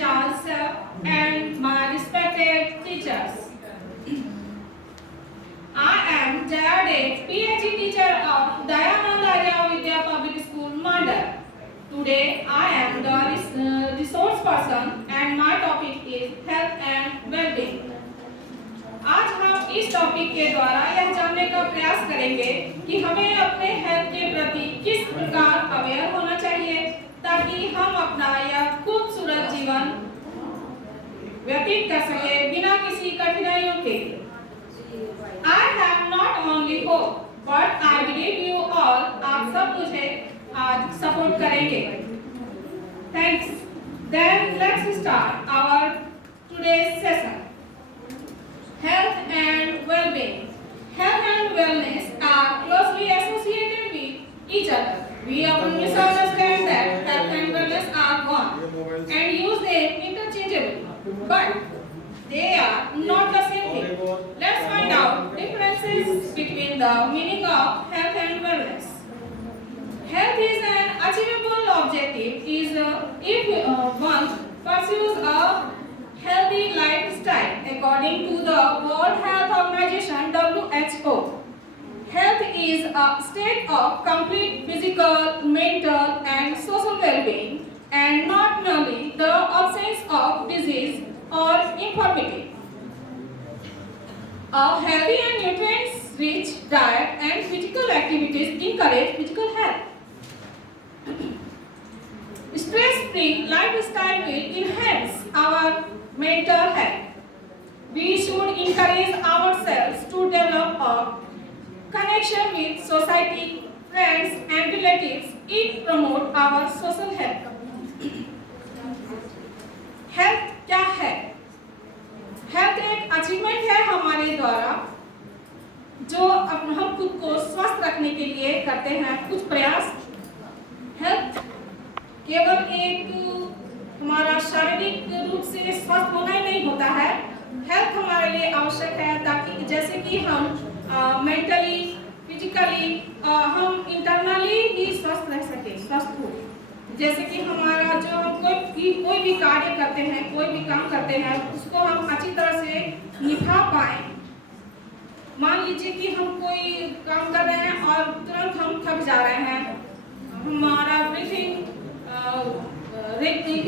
Charles and my respected teachers. I am Jayade, PhD teacher of Dayanand Arya Vidya Public School, Mandal. Today I am the resource person and my topic is health and well-being. आज हम इस topic के द्वारा यह जानने का प्रयास करेंगे कि हमें अपने हेल्थ के प्रति किस प्रकार अवेयर होना चाहिए ताकि हम अपना यह खूबसूरत जीवन व्यतीत कर सके बिना किसी कठिनाइयों के। I have not only hope, but I believe you all, आप सब मुझे आज सपोर्ट करेंगे। Thanks. Then let's start our today's session. Health and well-being. Health and wellness are closely associated with each other. We often misunderstand that health and wellness are one and use them interchangeably, but they are not the same thing. Let's find out differences between the meaning of health and wellness. Health is an achievable objective if one pursues a healthy lifestyle according to the World Health Organization (WHO). Health is a state of complete physical, mental, and social well-being, and not merely the absence of disease or infirmity. A healthy and nutrients-rich diet and physical activities encourage physical health. Stress-free lifestyle will enhance our mental health. We should encourage ourselves to develop a connection with society, friends, and relatives. It promotes our social health. Health क्या है? Health एक achievement है हमारे द्वारा जो हम खुद को स्वस्थ रखने के लिए करते हैं कुछ प्रयास। हेल्थ केवल एक हमारा शारीरिक रूप से स्वस्थ होना ही नहीं होता है। हेल्थ हमारे लिए आवश्यक है ताकि जैसे कि हम मेंटली, फिजिकली, हम इंटरनली ही स्वस्थ रह सके, स्वस्थ हो। जैसे कि हमारा जो हम कोई भी कार्य करते हैं, कोई भी काम करते हैं, उसको हम अच्छी तरह से निभा पाए। मान लीजिए कि हम कोई काम कर रहे हैं और तुरंत हम थक जा रहे हैं, हमारा ब्रीथिंग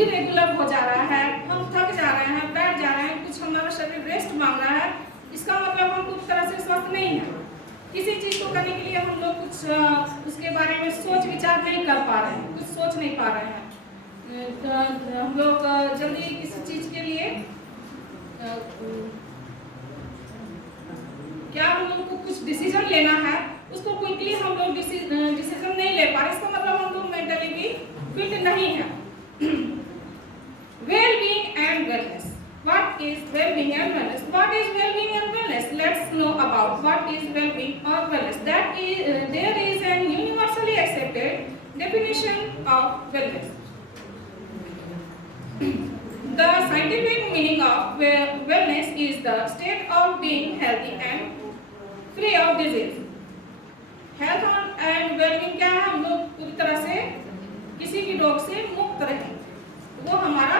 इरेगुलर हो जा रहा है, हम थक जा रहे हैं, बैठ जा रहे हैं, कुछ हमारा शरीर रेस्ट मांग रहा है, इसका मतलब हम पूरी तरह से स्वस्थ नहीं है। किसी चीज़ को करने के लिए हम लोग कुछ उसके बारे में सोच विचार नहीं कर पा रहे हैं, कुछ सोच नहीं पा रहे हैं। हम लोग जल्दी किसी चीज़ के लिए क्या हम लोग को कुछ डिसीजन लेना है, उसको क्विकली हम लोग डिसीजन नहीं ले पा रहे, इसका मतलब हम लोग मेंटली भी फिट नहीं है। Well-being and wellness. What is well-being and wellness? What is well-being and wellness? Let's know about what is well-being or wellness. There is an universally accepted definition of wellness. The scientific meaning of wellness is the state of being healthy and free of disease. Health and well-being क्या है? हम लोग पूरी तरह से किसी भी रोग से मुक्त रहें, वो हमारा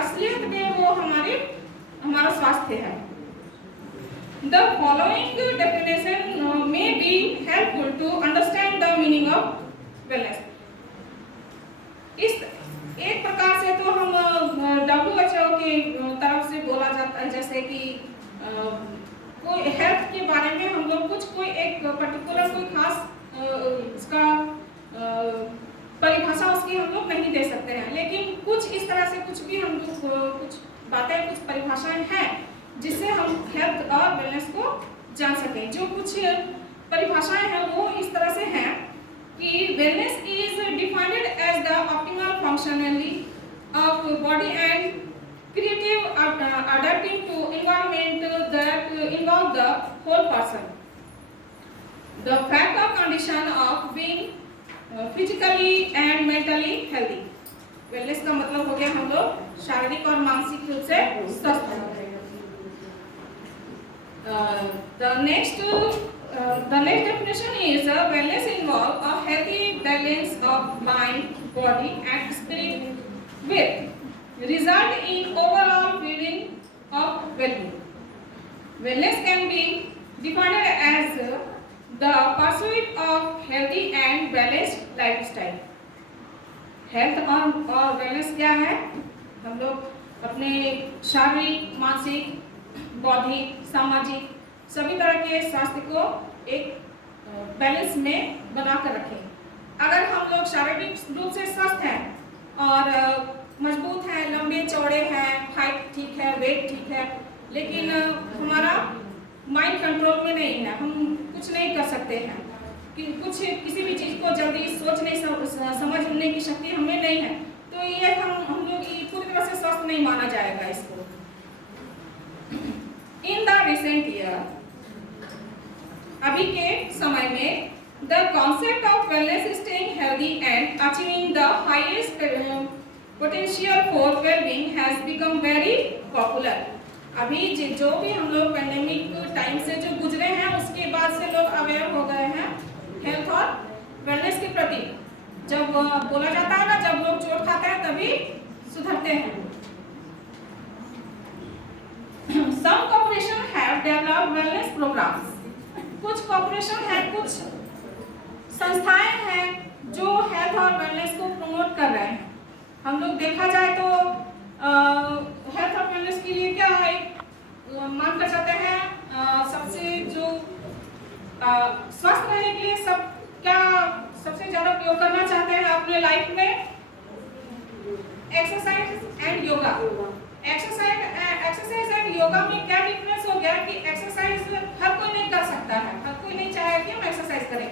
असलियत में वो हमारा स्वास्थ्य है। The following definition may be helpful to understand the meaning of wellness. इस एक प्रकार से तो हम WHO की तरफ से बोला जाता है, जैसे कि कोई हेल्थ के बारे में हम लोग कोई एक पर्टिकुलर कोई खास इसका परिभाषा उसकी हम लोग नहीं दे सकते हैं, लेकिन कुछ इस तरह से कुछ भी हम लोग कुछ बातें, कुछ परिभाषाएं हैं जिससे हम हेल्थ और वेलनेस को जान सकें। जो कुछ परिभाषाएं हैं वो इस तरह से हैं कि wellness is defined as the optimal functionally of body and creative adapting to environment that involve the whole person. The fact or condition of being physically and mentally healthy. Wellness का मतलब हो गया हम लोग शारीरिक और मानसिक रूप से स्वस्थ हैं। The next definition is wellness involve a healthy balance of mind, body and spirit with result in overall feeling of well-being. Wellness can be defined as the pursuit of healthy and balanced lifestyle. Health और wellness क्या है? हम लोग अपने शारीरिक, मानसिक, बौद्धिक, सामाजिक सभी तरह के स्वास्थ्य को एक बैलेंस में बना कर रखें। अगर हम लोग शारीरिक रूप से स्वस्थ हैं और मजबूत हैं, लंबे चौड़े हैं, हाइट ठीक है, वेट ठीक है, लेकिन हमारा माइंड कंट्रोल में नहीं है, हम कुछ नहीं कर सकते हैं कि किसी भी चीज़ को जल्दी सोच नहीं समझने की शक्ति हमें नहीं है, तो ये हम लोग पूरी तरह से स्वस्थ नहीं माना जाएगा इसको। इन द रिसेंट ईयर, अभी के समय में, the concept of wellness, staying healthy and achieving the highest potential for wellbeing has become very popular. अभी जो भी हम लोग पैंडेमिक टाइम से जो गुजरे हैं, उसके बाद से लोग अवेयर हो गए हैं हेल्थ और वेलनेस के प्रति। जब बोला जाता है ना, जब लोग चोट खाते हैं तभी सुधरते हैं। Some corporations have developed wellness programs. कुछ कॉर्पोरेशन है, कुछ संस्थाएं हैं जो हेल्थ और वेलनेस को प्रमोट कर रहे हैं। हम लोग देखा जाए तो हेल्थ और वेलनेस के लिए क्या मान कर चलते हैं, सबसे जो स्वस्थ रहने के लिए सबसे ज्यादा उपयोग करना चाहते हैं अपने लाइफ में, exercise and yoga. Exercise and yoga में क्या डिफरेंस हो गया कि एक्सरसाइज हर कोई नहीं कर सकता है, हर कोई नहीं चाहे कि हम एक्सरसाइज करें,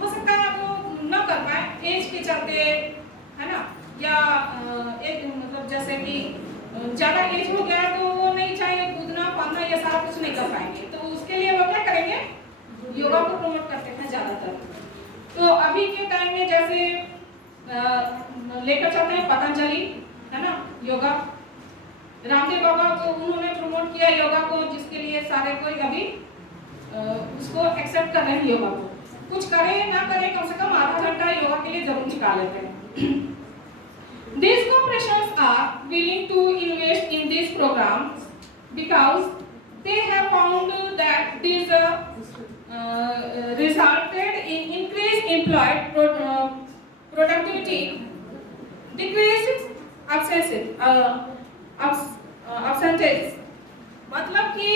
हो सकता है वो न कर पाए एज के चलते, है ना, या एक मतलब जैसे कि ज्यादा एज हो गया तो वो नहीं चाहे कूदना पाना ये सारा कुछ नहीं कर पाएंगे, तो उसके लिए वो क्या करेंगे, योगा को प्रमोट करते हैं ज्यादातर। तो अभी के टाइम में जैसे लेकर चलते हैं पतंजलि, है ना, योगा, रामदेव बाबा को उन्होंने प्रमोट किया योगा को, जिसके लिए सारे कोई अभी उसको एक्सेप्ट कर रहे हैं योगा को। कुछ करें ना करें, कम से कम आधा घंटा योगा के लिए जरूर निकाल लेते हैं। These corporations are willing to invest in this program because they have found that these resulted in increased employee productivity, decreased absenteeism। मतलब कि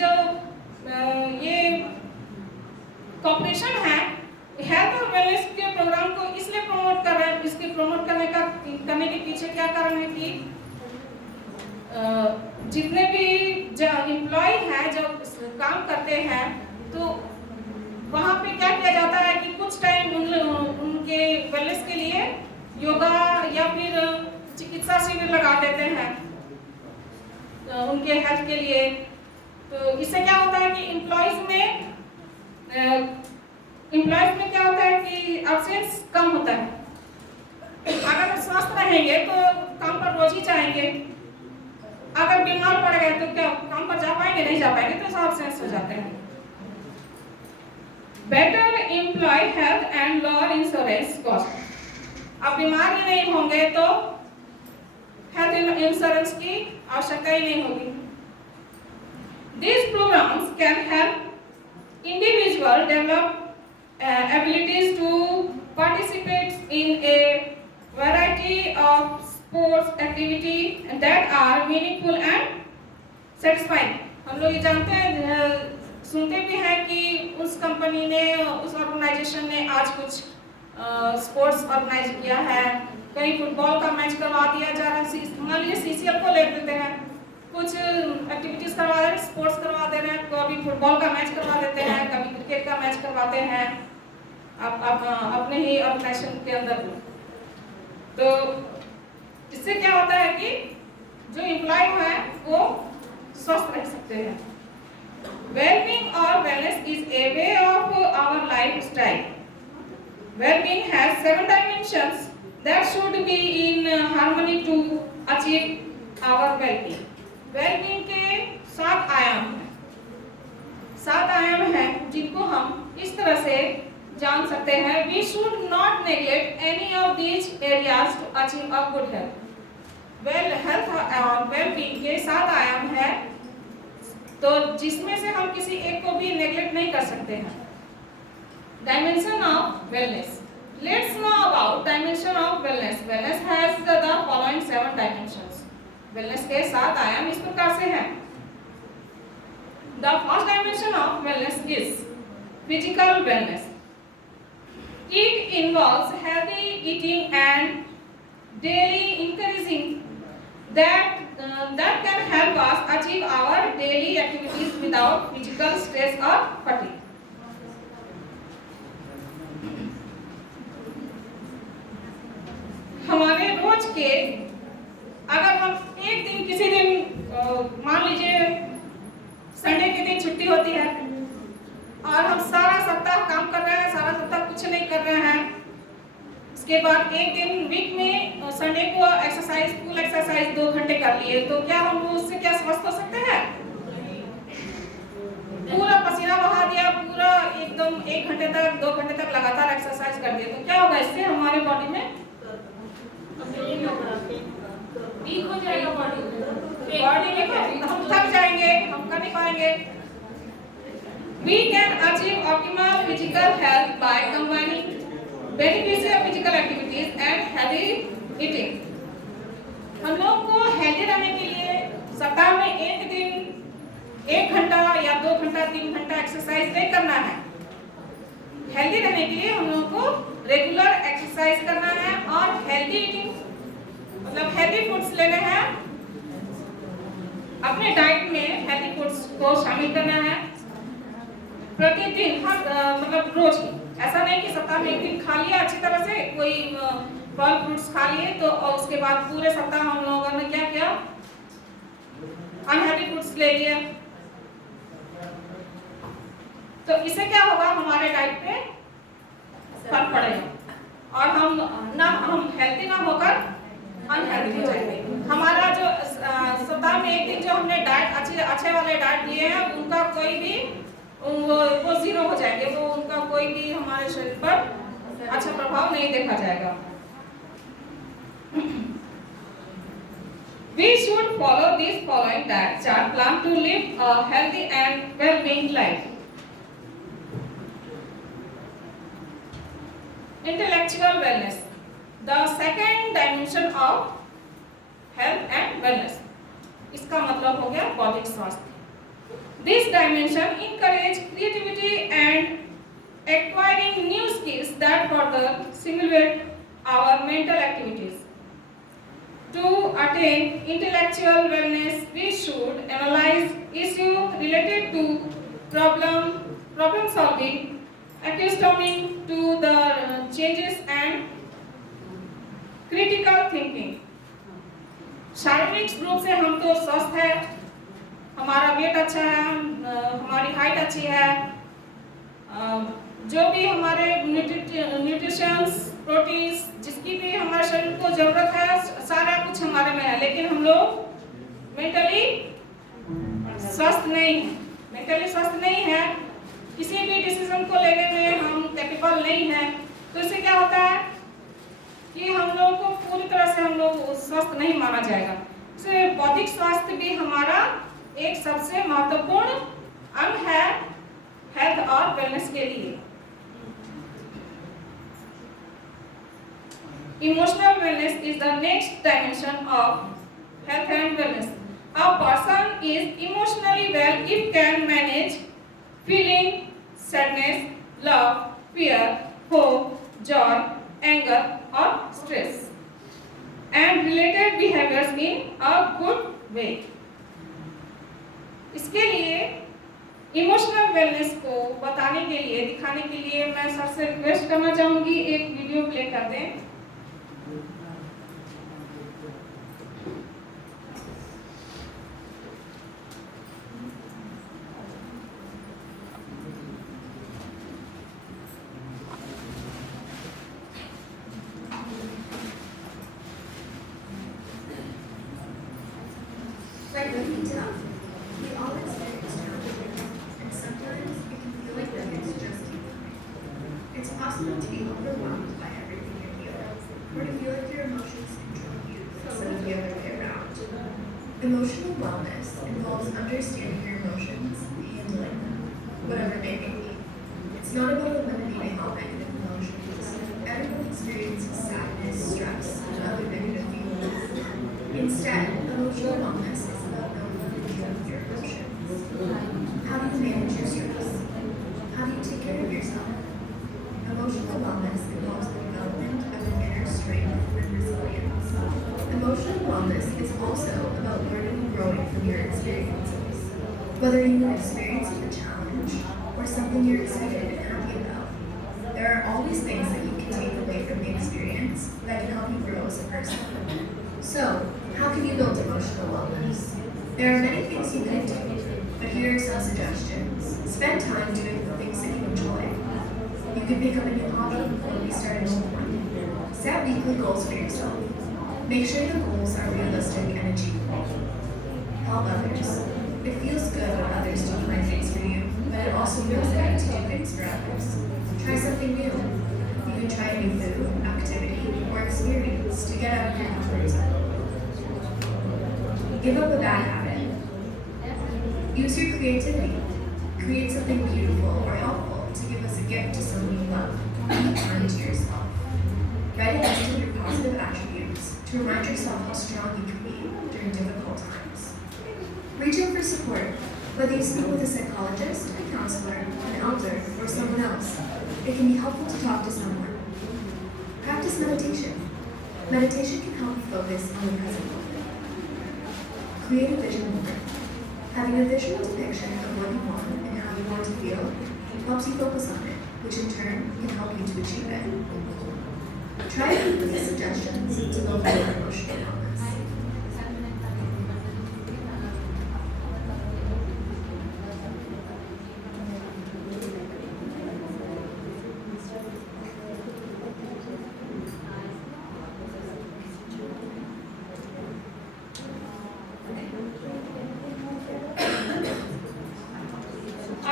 जो ये कॉर्पोरेशन है हेल्थ और वेलनेस के प्रोग्राम को इसलिए प्रमोट कर रहे हैं, इसके प्रमोट करने के पीछे क्या कारण है कि जितने भी जो एम्प्लॉय हैं, जो काम करते हैं, तो वहाँ पे क्या किया जाता है कि कुछ टाइम उनके वेलनेस के लिए योगा या फिर चिकित्सा शिविर लगा देते हैं उनके हेल्थ के लिए। तो इससे क्या होता है कि एम्प्लॉयज में क्या होता है कि एब्सेंस कम होता है। अगर स्वस्थ रहेंगे तो काम पर रोज ही जाएंगे, अगर बीमार पड़ गए तो क्या काम पर जा पाएंगे, नहीं जा पाएंगे, तो सब एब्सेंस हो जाते हैं। Better employ health and lower insurance cost. अब बीमार ही नहीं होंगे तो हेल्थ इंश्योरेंस की आवश्यकता ही नहीं होगी। These programs can help individuals develop abilities to participate in a variety of sports activity that are meaningful and satisfying। हम लोग ये जानते हैं, सुनते भी हैं कि उस कंपनी ने, उस ऑर्गेनाइजेशन ने आज कुछ स्पोर्ट्स ऑर्गेनाइज किया है, कहीं फुटबॉल का मैच करवा दिया जा रहा है, मान लीजिए सीसीएल को ले लेते हैं, कुछ एक्टिविटीज करवा रहे हैं, स्पोर्ट्स करवा दे रहे हैं, कभी फुटबॉल का मैच करवा देते हैं, कभी क्रिकेट का मैच करवाते हैं अपने ही ऑर्गेनाइजेशन के अंदर। तो इससे क्या होता है कि जो एम्प्लॉय है वो स्वस्थ रह सकते हैं। वेलबींग और wellness is a way of our lifestyle. Well-being has 7 dimensions that should be in harmony to achieve our well-being। Well-being के 7 आयाम हैं, 7 आयाम हैं जिनको हम इस तरह से जान सकते हैं। We should not neglect any of these areas to achieve a good health. Well health और वेल बीइंग के 7 आयाम है, तो जिसमें से हम किसी एक को भी नेग्लेक्ट नहीं कर सकते हैं। Dimension of wellness. Let's know about dimension of wellness. Wellness has the following 7 dimensions. Wellness के 7 आयाम इस प्रकार से हैं। The first dimension of wellness is physical wellness. It involves healthy eating and daily encouraging that can help us achieve our daily activities without physical stress or fatigue. हमारे रोज के अगर हम एक दिन किसी दिन मान लीजिए संडे के दिन छुट्टी होती है और हम सारा सप्ताह काम कर रहे हैं, सारा सप्ताह कुछ नहीं कर रहे हैं, उसके बाद एक दिन वीक में संडे को एक्सरसाइज फुल एक्सरसाइज 2 घंटे कर लिए, तो क्या हम उससे क्या स्वस्थ हो सकते हैं? पूरा पसीना बहा दिया, पूरा एकदम 1 घंटे तक 2 घंटे तक लगातार एक्सरसाइज कर दिए, तो क्या होगा? इससे हमारे बॉडी में वीक हो जाएगा बॉडी में हम थक जाएंगे, हम कर नहीं पाएंगे। We can achieve optimal physical health by combining beneficial physical activities and healthy eating. हम लोग को हेल्दी रहने के लिए सप्ताह में एक दिन 1 घंटा या 2 घंटा 3 घंटा एक्सरसाइज नहीं करना है। हेल्दी रहने के लिए हम लोग को रेगुलर एक्सरसाइज करना है और हेल्दी ईटिंग मतलब हेल्दी फूड्स लेने हैं, अपने डाइट में हेल्दी फूड्स को शामिल करना है प्रतिदिन। मतलब रोज, ऐसा नहीं कि सप्ताह में एक दिन खा लिया अच्छी तरह से, कोई फल फ्रूट्स खा लिए तो और उसके बाद पूरे सप्ताह हम लोगों ने क्या किया? अनहेल्दी फूड्स ले लिए। तो इससे क्या होगा? हमारे डाइट पे फर्क पड़ेगा और हम हेल्दी ना होकर अनहेल्दी हो जाएंगे। हमारा जो सप्ताह में एक दिन जो हमने डाइट अच्छे वाले डाइट लिए हैं, उनका कोई भी वो 0 हो जाएंगे, वो उनका कोई भी हमारे शरीर पर अच्छा प्रभाव नहीं देखा जाएगा। We should follow these following diet chart plan to live a healthy and well-being life. Intellectual wellness, the second dimension of health and wellness. इसका मतलब हो गया बौद्धिक स्वास्थ्य। This dimension encourages creativity and acquiring new skills that further stimulate our mental activities. To attain intellectual wellness, we should analyze issues related to problem solving, accustoming to the changes and critical thinking. शारीरिक रूप से हम तो स्वस्थ है, हमारा wait अच्छा है, हमारी हाइट अच्छी है, जो भी हमारे न्यूट्रिशंस प्रोटीन्स जिसकी भी हमारे शरीर को जरूरत है सारा कुछ हमारे में है, लेकिन हम लोग मेंटली स्वस्थ नहीं है, किसी भी डिसीजन को लेने में हम कैपेबल नहीं है। तो इससे क्या होता है कि हम लोग को पूरी तरह से हम लोग स्वस्थ नहीं माना जाएगा। इससे बौद्धिक स्वास्थ्य भी हमारा एक सबसे महत्वपूर्ण अंग है हेल्थ और वेलनेस के लिए। Emotional wellness is the next dimension of health and wellness. A person is emotionally well if can manage feeling sadness, love, fear, hope, joy, anger or stress and related behaviors in a good way. इसके लिए emotional wellness को बताने के लिए दिखाने के लिए मैं सबसे रिक्वेस्ट करना चाहूंगी एक वीडियो प्ले कर दें। It's possible to be overwhelmed by everything you feel, or to feel like your emotions control you instead of the other way around. Emotional wellness involves understanding your emotions and handling them, whatever they may be. It's not about eliminating all negative emotions. Everyone experiences sadness, stress, and other negative feelings. Instead, emotional wellness is about knowing how to deal with your emotions. How do you manage your stress? How do you take care of yourself? Emotional wellness involves the development of an inner strength and resilience. Emotional wellness is also about learning and growing from your experiences. Whether you are experiencing a challenge or something you're excited and happy about, there are always things that you can take away from the experience that can help you grow as a person. So, how can you build emotional wellness? There are many things you can do, but here are some suggestions. Spend time doing the things that you enjoy. You can pick up a new hobby or restart an old one. Set weekly goals for yourself. Make sure the goals are realistic and achievable. Help others. It feels good when others do kind things for you, but it also feels good to do things for others. Try something new. You can try a new food, activity, or experience to get out of your comfort zone. Give up a bad habit. Use your creativity. Create something beautiful or helpful to give as a gift to someone you love. Be kind to yourself. Write a list of your positive attributes to remind yourself how strong you can be during difficult times. Reach out for support, whether you speak with a psychologist, a counselor, an elder, or someone else. It can be helpful to talk to someone. Practice meditation. Meditation can help you focus on the present moment. Create a vision board. Having a visual depiction of what you want and how you want to feel helps you focus on it, which in turn can help you to achieve it. Try a few of these suggestions to build your emotional wellness.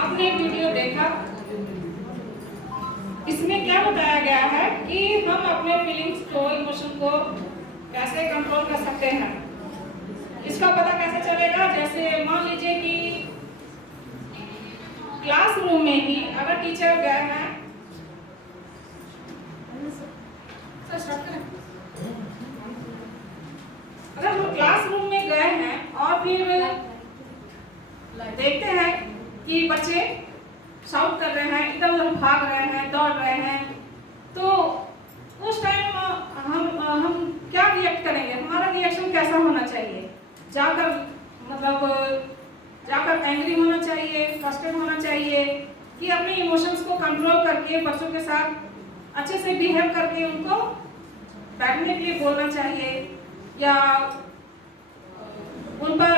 आपने video देखा, इसमें क्या बताया गया है कि हम अपने फीलिंग्स को, इमोशन को कैसे कंट्रोल कर सकते हैं। इसका पता कैसे चलेगा? जैसे मान लीजिए कि क्लासरूम में ही अगर टीचर गए हैं, अगर हम क्लासरूम में गए हैं और फिर देखते हैं कि बच्चे शाउट कर रहे हैं, इधर उधर भाग रहे हैं, दौड़ रहे हैं, तो उस टाइम हम क्या रिएक्ट करेंगे? हमारा रिएक्शन कैसा होना चाहिए? जाकर एंग्री होना चाहिए, फ्रस्ट्रेट होना चाहिए, कि अपने इमोशंस को कंट्रोल करके बच्चों के साथ अच्छे से बिहेव करके उनको बैठने के लिए बोलना चाहिए, या उन पर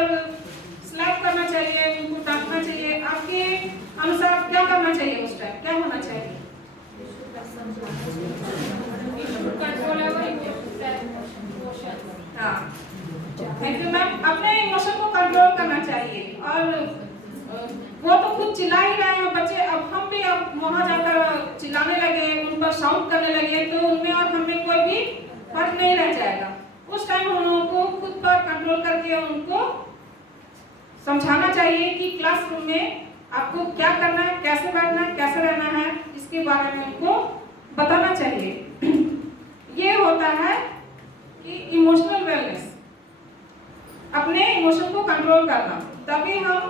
स्लैप करना चाहिए, उनको डांटना चाहिए? आपके अनुसार क्या करना चाहिए? उस टाइम क्या होना चाहिए? हाँ, थैंक यू मैम। अपने इमोशन को कंट्रोल करना चाहिए। और वो तो खुद चिल्ला ही रहे हैं बच्चे, अब हम भी अब वहाँ जाकर चिल्लाने लगे, उन पर शाउट करने लगे, तो उनमें और हमें कोई भी फर्क नहीं रह जाएगा। उस टाइम हम लोगों को खुद पर कंट्रोल करके उनको समझाना चाहिए कि क्लासरूम में आपको क्या करना है, कैसे बैठना है, कैसे रहना है, इसके बारे में उनको बताना चाहिए। ये होता है कि इमोशनल वेलनेस, अपने इमोशन को कंट्रोल करना, तभी हम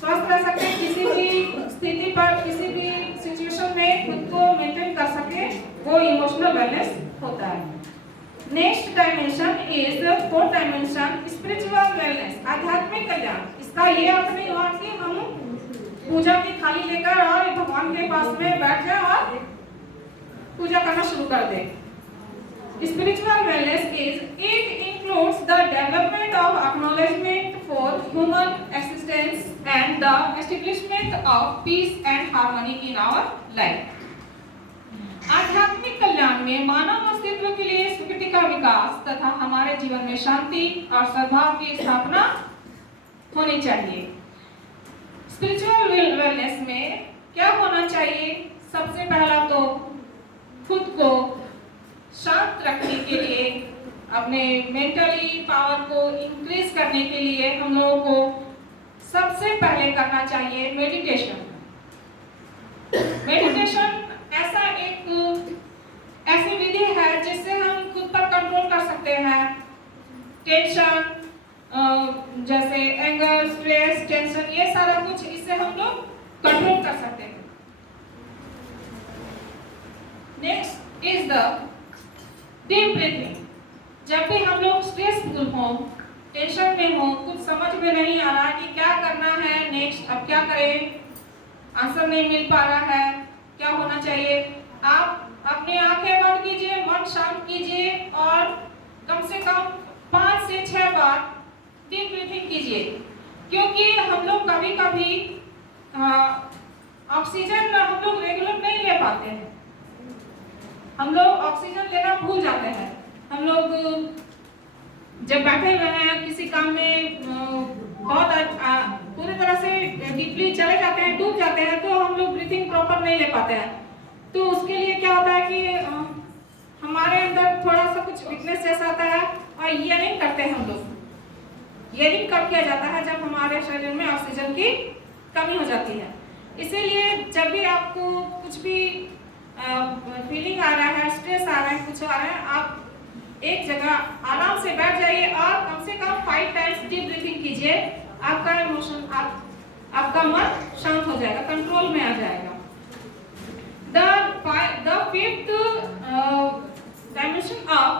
स्वस्थ रह सकते हैं। किसी भी स्थिति पर, किसी भी सिचुएशन में खुद को मेंटेन कर सके, वो इमोशनल वेलनेस होता है। Next dimension is fourth dimension, spiritual wellness, आध्यात्मिक कल्याण। इसका ये अर्थ नहीं हुआ कि हम पूजा की थाली लेकर और भगवान के पास में बैठ जाए और पूजा करना शुरू कर दें। Spiritual wellness it includes the development of acknowledgement for human existence and the establishment of peace and harmony in our life. आध्यात्मिक कल्याण में मानव अस्तित्व के लिए स्वीकृति का विकास तथा हमारे जीवन में शांति और सद्भाव की स्थापना होनी चाहिए। स्पिरिचुअल वेलनेस में क्या होना चाहिए? सबसे पहला तो खुद को शांत रखने के लिए, अपने मेंटली पावर को इंक्रीज करने के लिए हम लोगों को सबसे पहले करना चाहिए मेडिटेशन। मेडिटेशन ऐसी विधि है जिससे हम खुद पर कंट्रोल कर सकते हैं। टेंशन जैसे एंगर, स्ट्रेस, टेंशन, ये सारा कुछ इससे हम लोग कंट्रोल कर सकते हैं। Next is the deep breathing. जब भी हम लोग स्ट्रेसफुल हो, टेंशन में हो, कुछ समझ में नहीं आ रहा कि क्या करना है नेक्स्ट, अब क्या करें, आंसर नहीं मिल पा रहा है, क्या होना चाहिए, आप अपनी आंखें बंद कीजिए, मन शांत कीजिए और कम से कम 5 से 6 बार डीप ब्रीथिंग कीजिए। क्योंकि हम लोग कभी कभी ऑक्सीजन हम लोग रेगुलर नहीं ले पाते हैं, हम लोग ऑक्सीजन लेना भूल जाते हैं। हम लोग जब बैठे हुए हैं किसी काम में बहुत पूरी तरह से डीपली चले जाते हैं, डूब जाते हैं, तो हम लोग ब्रीथिंग प्रॉपर नहीं ले पाते हैं। तो उसके लिए क्या होता है कि हमारे अंदर थोड़ा सा कुछ वीकनेस जैसा आता है और यीलिंग करते हैं हम लोग। यीलिंग कब किया जाता है? जब हमारे शरीर में ऑक्सीजन की कमी हो जाती है। इसीलिए जब भी आपको कुछ भी फीलिंग आ रहा है, स्ट्रेस आ रहा है, कुछ आ रहा है, आप एक जगह आराम से बैठ जाइए और कम से कम 5 टाइम्स डीप ब्रीथिंग कीजिए। आपका इमोशन, आपका मन शांत हो जाएगा, कंट्रोल में आ जाएगा। The fifth dimension of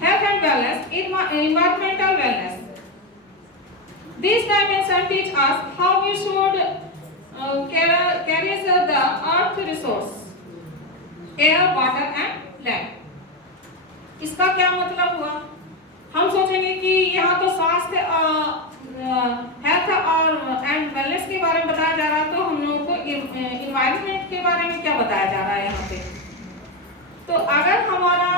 health and wellness is environmental wellness. These dimensions teach us how we should carry the earth resource, air, water and land. इसका क्या मतलब हुआ? हम सोचेंगे कि यहाँ तो स्वास्थ्य हेल्थ और एंड वेलनेस के बारे में बताया जा रहा है, तो हम लोगों को इन्वायरमेंट के बारे में क्या बताया जा रहा है यहाँ पे? तो अगर हमारा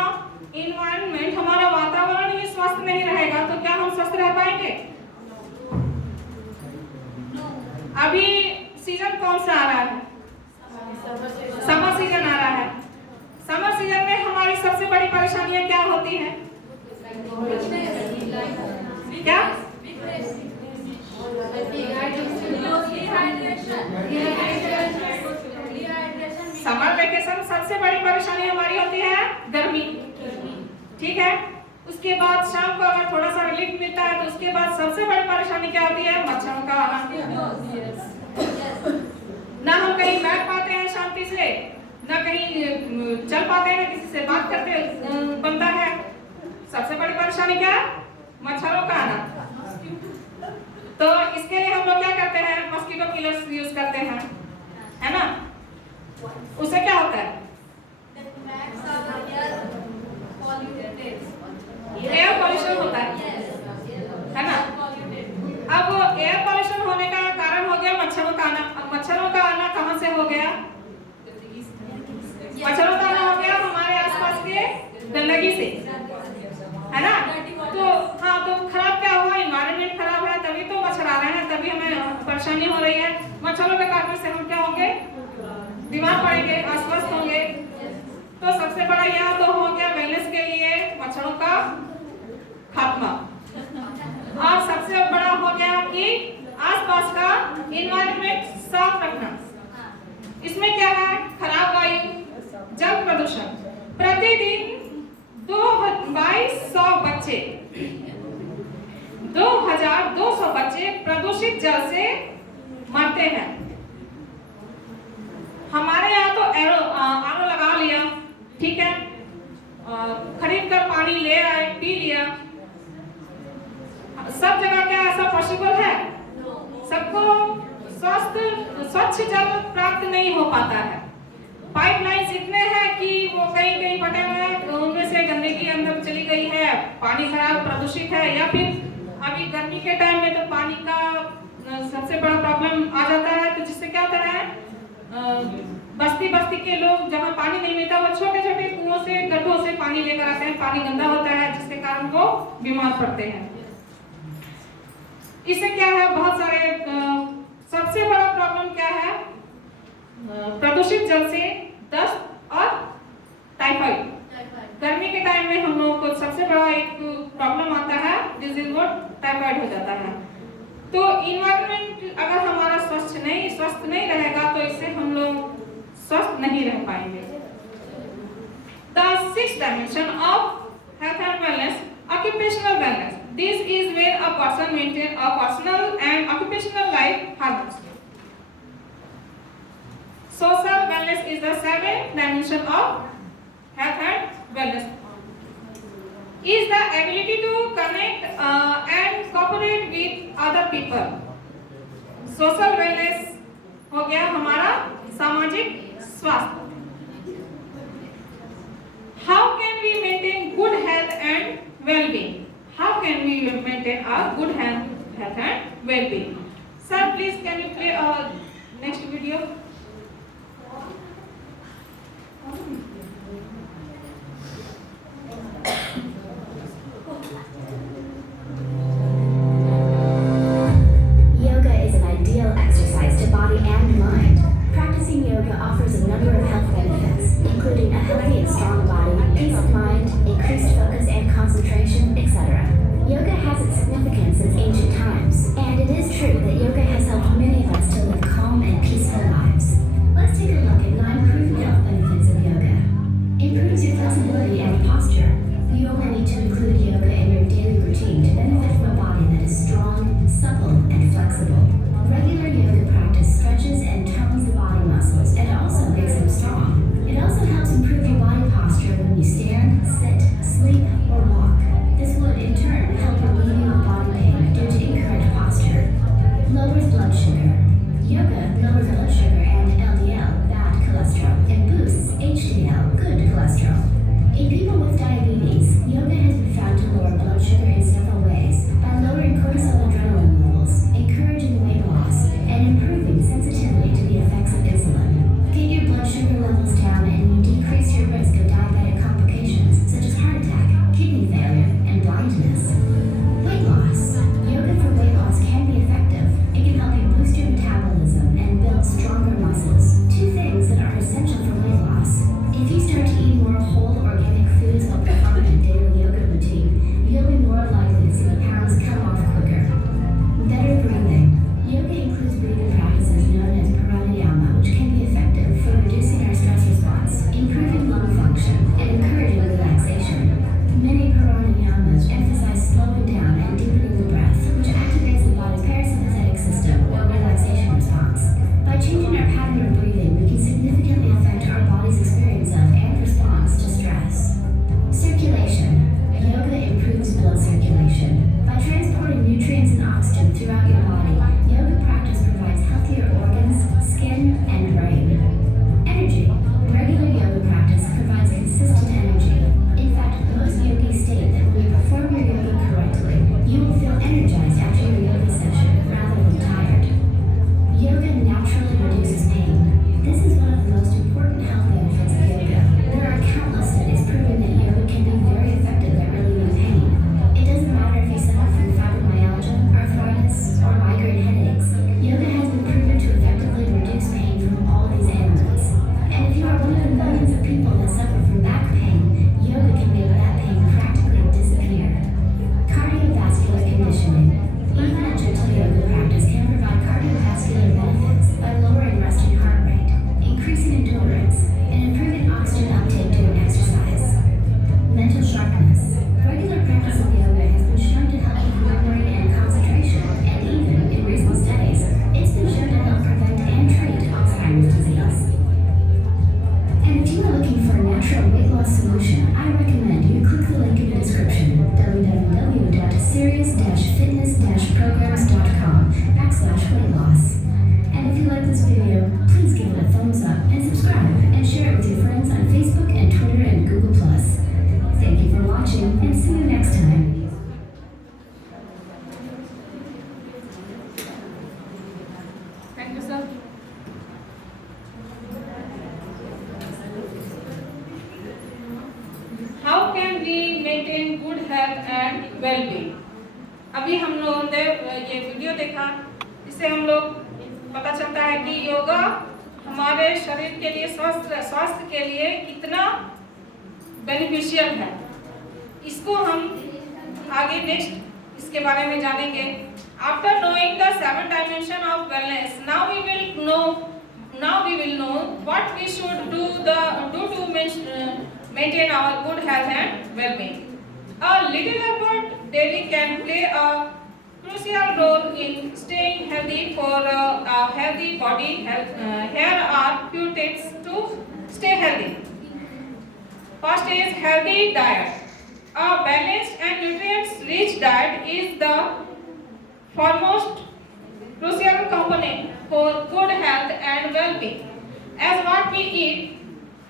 इन्वायरमेंट, हमारा वातावरण ही स्वस्थ नहीं रहेगा तो क्या हम स्वस्थ रह पाएंगे? अभी सीजन कौन सा आ रहा है? समर सीजन आ रहा है। समर सीजन में हमारी सबसे बड़ी परेशानियां क्या होती हैं? क्या? समर वेकेशन सबसे बड़ी परेशानी हमारी होती है गर्मी, ठीक है। उसके बाद शाम को अगर थोड़ा सा रिलीफ मिलता है तो उसके बाद सबसे बड़ी परेशानी क्या होती है? मच्छरों का आना। ना हम कहीं बैठ पाते हैं शांति से, ना कहीं चल पाते हैं, ना किसी से बात करते बनता है। सबसे बड़ी परेशानी क्या है? मच्छरों का आना। तो इसके लिए हम लोग क्या करते हैं? मस्कीटो किलर्स यूज करते हैं, है ना। उससे क्या होता है? एयर पॉल्यूशन होता है ना। अब एयर पॉल्यूशन होने का कारण हो गया मच्छरों का आना। अब मच्छरों का आना कहाँ से हो गया? मच्छरों का आना हो गया हमारे आसपास के गंदगी से, है ना। तो हाँ, तो खराब क्या हुआ? एनवायरनमेंट खराब है, तभी तो मच्छर आ रहे हैं, तभी हमें परेशानी हो रही है। मच्छरों के काटने से हम क्या होंगे? बीमार पड़ेंगे, अस्वस्थ होंगे। तो सबसे बड़ा यह तो हो गया वेलनेस के लिए मच्छरों का खात्मा। और सबसे बड़ा हो गया कि आसपास का एनवायरनमेंट साफ रखना। इसमें क्या है? खराब वायु, जल प्रदूषण। प्रतिदिन 2200 बच्चे 2200 बच्चे प्रदूषित जल से मरते हैं। हमारे यहाँ तो आर ओ लगा लिया, ठीक है, खरीद कर पानी ले आए, पी लिया। सब जगह क्या ऐसा पॉसिबल है? सबको स्वच्छ जल प्राप्त नहीं हो पाता है। पाइपलाइंस इतने हैं कि वो कहीं कहीं फटे हुए हैं, तो उनमें से गंदगी अंदर चली गई है, पानी खराब प्रदूषित है। या फिर अभी गर्मी के टाइम में तो पानी का सबसे बड़ा प्रॉब्लम आ जाता है। तो जिससे क्या होता है, बस्ती बस्ती के लोग जहाँ पानी नहीं मिलता वो छोटे छोटे कुओं से, गड्ढों से पानी लेकर आते हैं। पानी गंदा होता है जिसके कारण वो बीमार पड़ते हैं। इससे क्या है, बहुत सारे सबसे बड़ा प्रॉब्लम क्या है? प्रदूषित जल से और टाइफाइड। गर्मी के टाइम में हम लोग को सबसे बड़ा एक प्रॉब्लम आता है, डिजीज वो टाइफाइड हो जाता है। तो इन्वायरमेंट अगर हमारा स्वस्थ नहीं रहेगा तो इससे हम लोग स्वस्थ नहीं रह पाएंगे। The sixth dimension of health and wellness, occupational wellness. This is where a person maintains a personal and occupational life harmony. Social wellness is the seventh dimension of health and wellness. Is the ability to connect and cooperate with other people. Social wellness हो गया हमारा सामाजिक स्वास्थ्य। How can we maintain good health and well-being? How can we maintain a good health and well-being? Sir, please can you play next video? Yoga is an ideal exercise to body and mind. Practicing yoga offers a number of health benefits, including a healthy and strong body, peace of mind, increased focus and concentration, etc. Yoga has its significance since ancient times, and it is true that yoga has helped many of us to live calm and peaceful lives. Let's take a look at 9 proven health benefits of yoga. Improves your flexibility and posture. You only need to include yoga in your daily routine to benefit from a body that is strong, supple, and flexible. Regular yoga practice stretches and tones the body muscles and also makes them strong. It also helps improve your body posture when you stand, sit, sleep, or walk. This will in turn help relieve body pain due to incorrect posture. Lowers blood sugar. Yoga lowers blood sugar and LDL, bad cholesterol, and boosts HDL, good cholesterol. In people with diabetes, yoga has been found to lower blood sugar in several ways by lowering cortisol adrenaline levels, encouraging weight loss, and improving sensitivity to the effects of insulin. Get your blood sugar levels down and you decrease your risk of diabetic complications such as heart attack, kidney failure, and blindness. Weight loss. Yoga for weight loss can be effective. It can help you boost your metabolism and build stronger muscles, 2 things that are essential for weight loss. If you start to eat more whole organic foods while performing a daily yoga routine, you'll be more likely to see the pounds come off quicker. Better breathing. Yoga includes breathing practices known as pranayama, which can be effective for reducing our stress response, improving lung function, and encouraging relaxation. Many pranayamas emphasize slowing down and deepening the breath, which activates the body's parasympathetic system or relaxation response. By changing our pattern of breathing, we can significantly affect our body's experience of and response to stress. Circulation. Yoga improves blood circulation. By transporting nutrients and oxygen throughout your body, yoga practice provides healthier organs, skin, and brain. Energy. Regular yoga practice provides consistent energy. In fact, most yogis state that when you perform your yoga correctly, you will feel energized after your yoga session rather than tired. Yoga naturally reduces pain. This is one of the most important health benefits of yoga. There are countless studies proving that yoga can be very effective at relieving pain. It doesn't matter if you suffer from fibromyalgia, arthritis, or migraine headaches. Yoga has been proven to effectively reduce pain from all these ailments. And if you are one of the millions of people that suffer from back pain, yoga can make that pain practically disappear. Cardiovascular conditioning. Even a gentle yoga practice can provide cardiovascular benefits by lowering resting heart rate, increasing endurance, and improving oxygen uptake during exercise. Mental sharpness. Regular practice of yoga has been shown to help with memory and concentration, and even, in recent studies, it's been shown to help prevent and treat Alzheimer's disease. And if you are looking for a natural weight loss solution, I recommend you click the link in the description, www.serious-fitness-programs.com/weight loss. And if you like this video, please give it a thumbs up and subscribe and share it with your friends on Facebook and Twitter and Google+. Thank you for watching and see you next time. Thank you, sir. How can we maintain good health and well-being? अभी हम लोगों ने ये video देखा, इससे हम लोग पता चलता है कि योगा हमारे शरीर के लिए, स्वास्थ्य के लिए कितना बेनिफिशियल है, इसको हम आगे नेक्स्ट इसके बारे में जानेंगे। After knowing the 7 dimension of wellness, now we will know what we should do to maintain our good health and well-being. A little effort daily can play a crucial role in staying healthy for a healthy body. Here are few tips to stay healthy. First is healthy diet. A balanced and nutrients-rich diet is the foremost crucial component for good health and well-being, as what we eat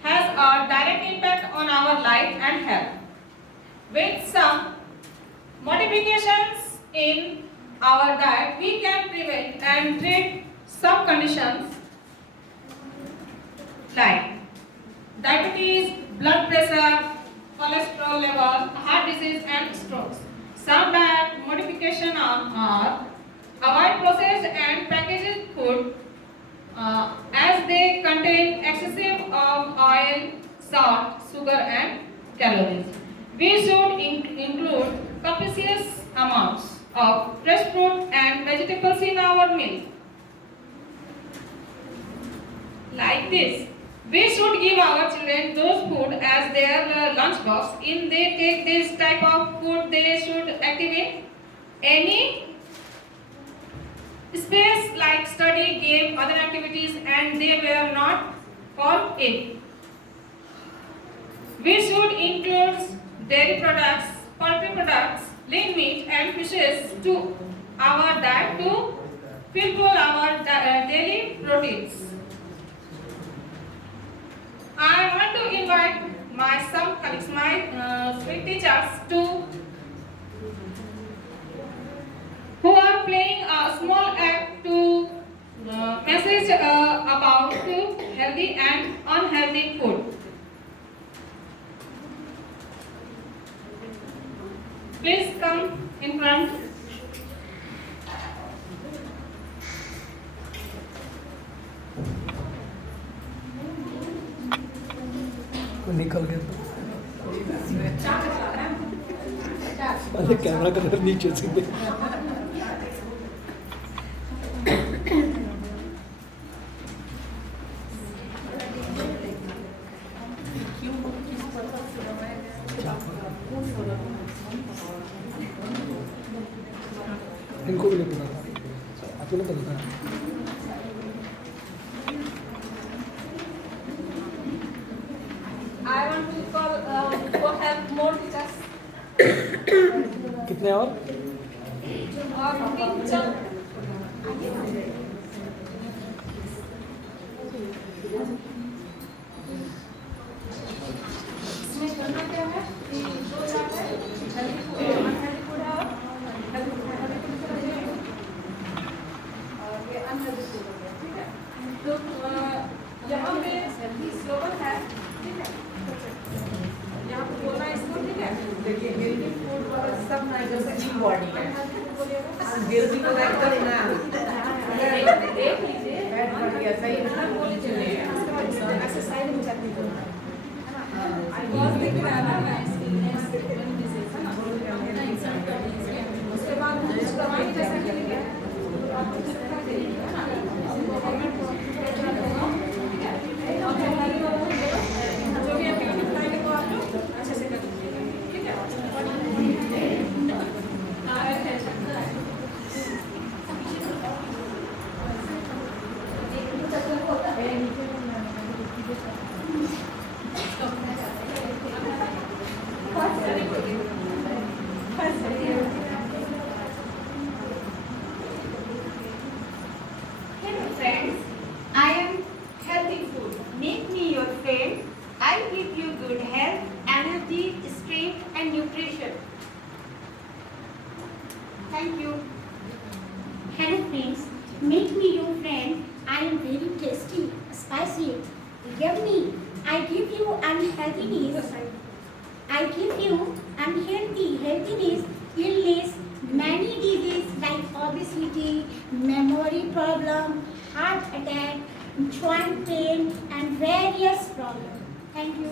has a direct impact on our life and health. With some modifications in our diet, we can prevent and treat some conditions like diabetes, blood pressure, cholesterol level, heart disease and strokes. Some diet modifications are avoid processed and packaged food as they contain excessive of oil, salt, sugar and calories. We should include copious amounts of fresh fruit and vegetables in our meal. Like this, we should give our children those food as their lunch box. In they take this type of food, they should activate any space like study, game, other activities, and they were not called it. We should include dairy products, poultry products, lean meat, and fishes to our diet to fulfill our daily proteins. I want to invite some colleagues, my sweet teachers, who are playing a small act to message about healthy and unhealthy food. Please come in front. निकल गया अरे camera colour नीचे सीधे इनको भी नहीं पता था, आपको नहीं पता था। I want to call for help more teachers. कितने और teacher. इसमें करना क्या है कि दो चार्ट है, healthy food है, unhealthy food है और healthy food है और ये unhealthy food हो गया, ठीक है। तो यहाँ पे स्लोगन है, ठीक है, यहाँ पे बोलना है इसको, ठीक है। देखिए हेल्दी फूड वाला सब ना जैसे जिम बॉडी है बोलिएगा हेल्दी वाला एकदम ना देख लीजिए, बैड बॉडी ऐसा ही ना बोले चलिए, उसके बाद ऐसे साइड में जाती है ना, बहुत दिख रहा है ना इसके है ना, उसके बाद कुछ दवाई जैसा करेंगे आपको दिखा देंगे है ना, गवर्नमेंट ठीक है, और जो भी एक्टिविटी बताएंगे तो आप लोग अच्छे से कर लीजिएगा, ठीक है। Hello friends, I am healthy food. Make me your friend. I give you good health, energy, strength and nutrition. Thank you. Hello friends, make me your friend. I am very tasty, spicy, yummy. I give you unhealthiness. I give you unhealthy, healthiness, illness, many diseases like obesity, memory problem, heart attack, joint pain, and various problems. Thank you.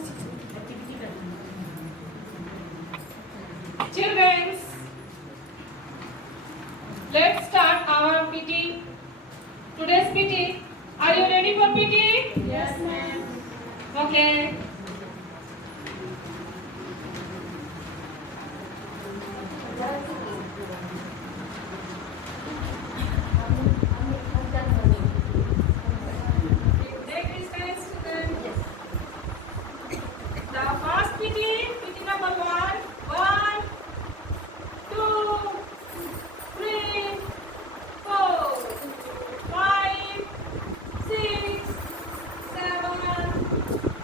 Children, let's start our PT. Today's PT. Are you ready for PT? Yes, ma'am. Okay. Take this time, students. The first PT number 1. 1, 2, 3, 4, 5, 6, 7,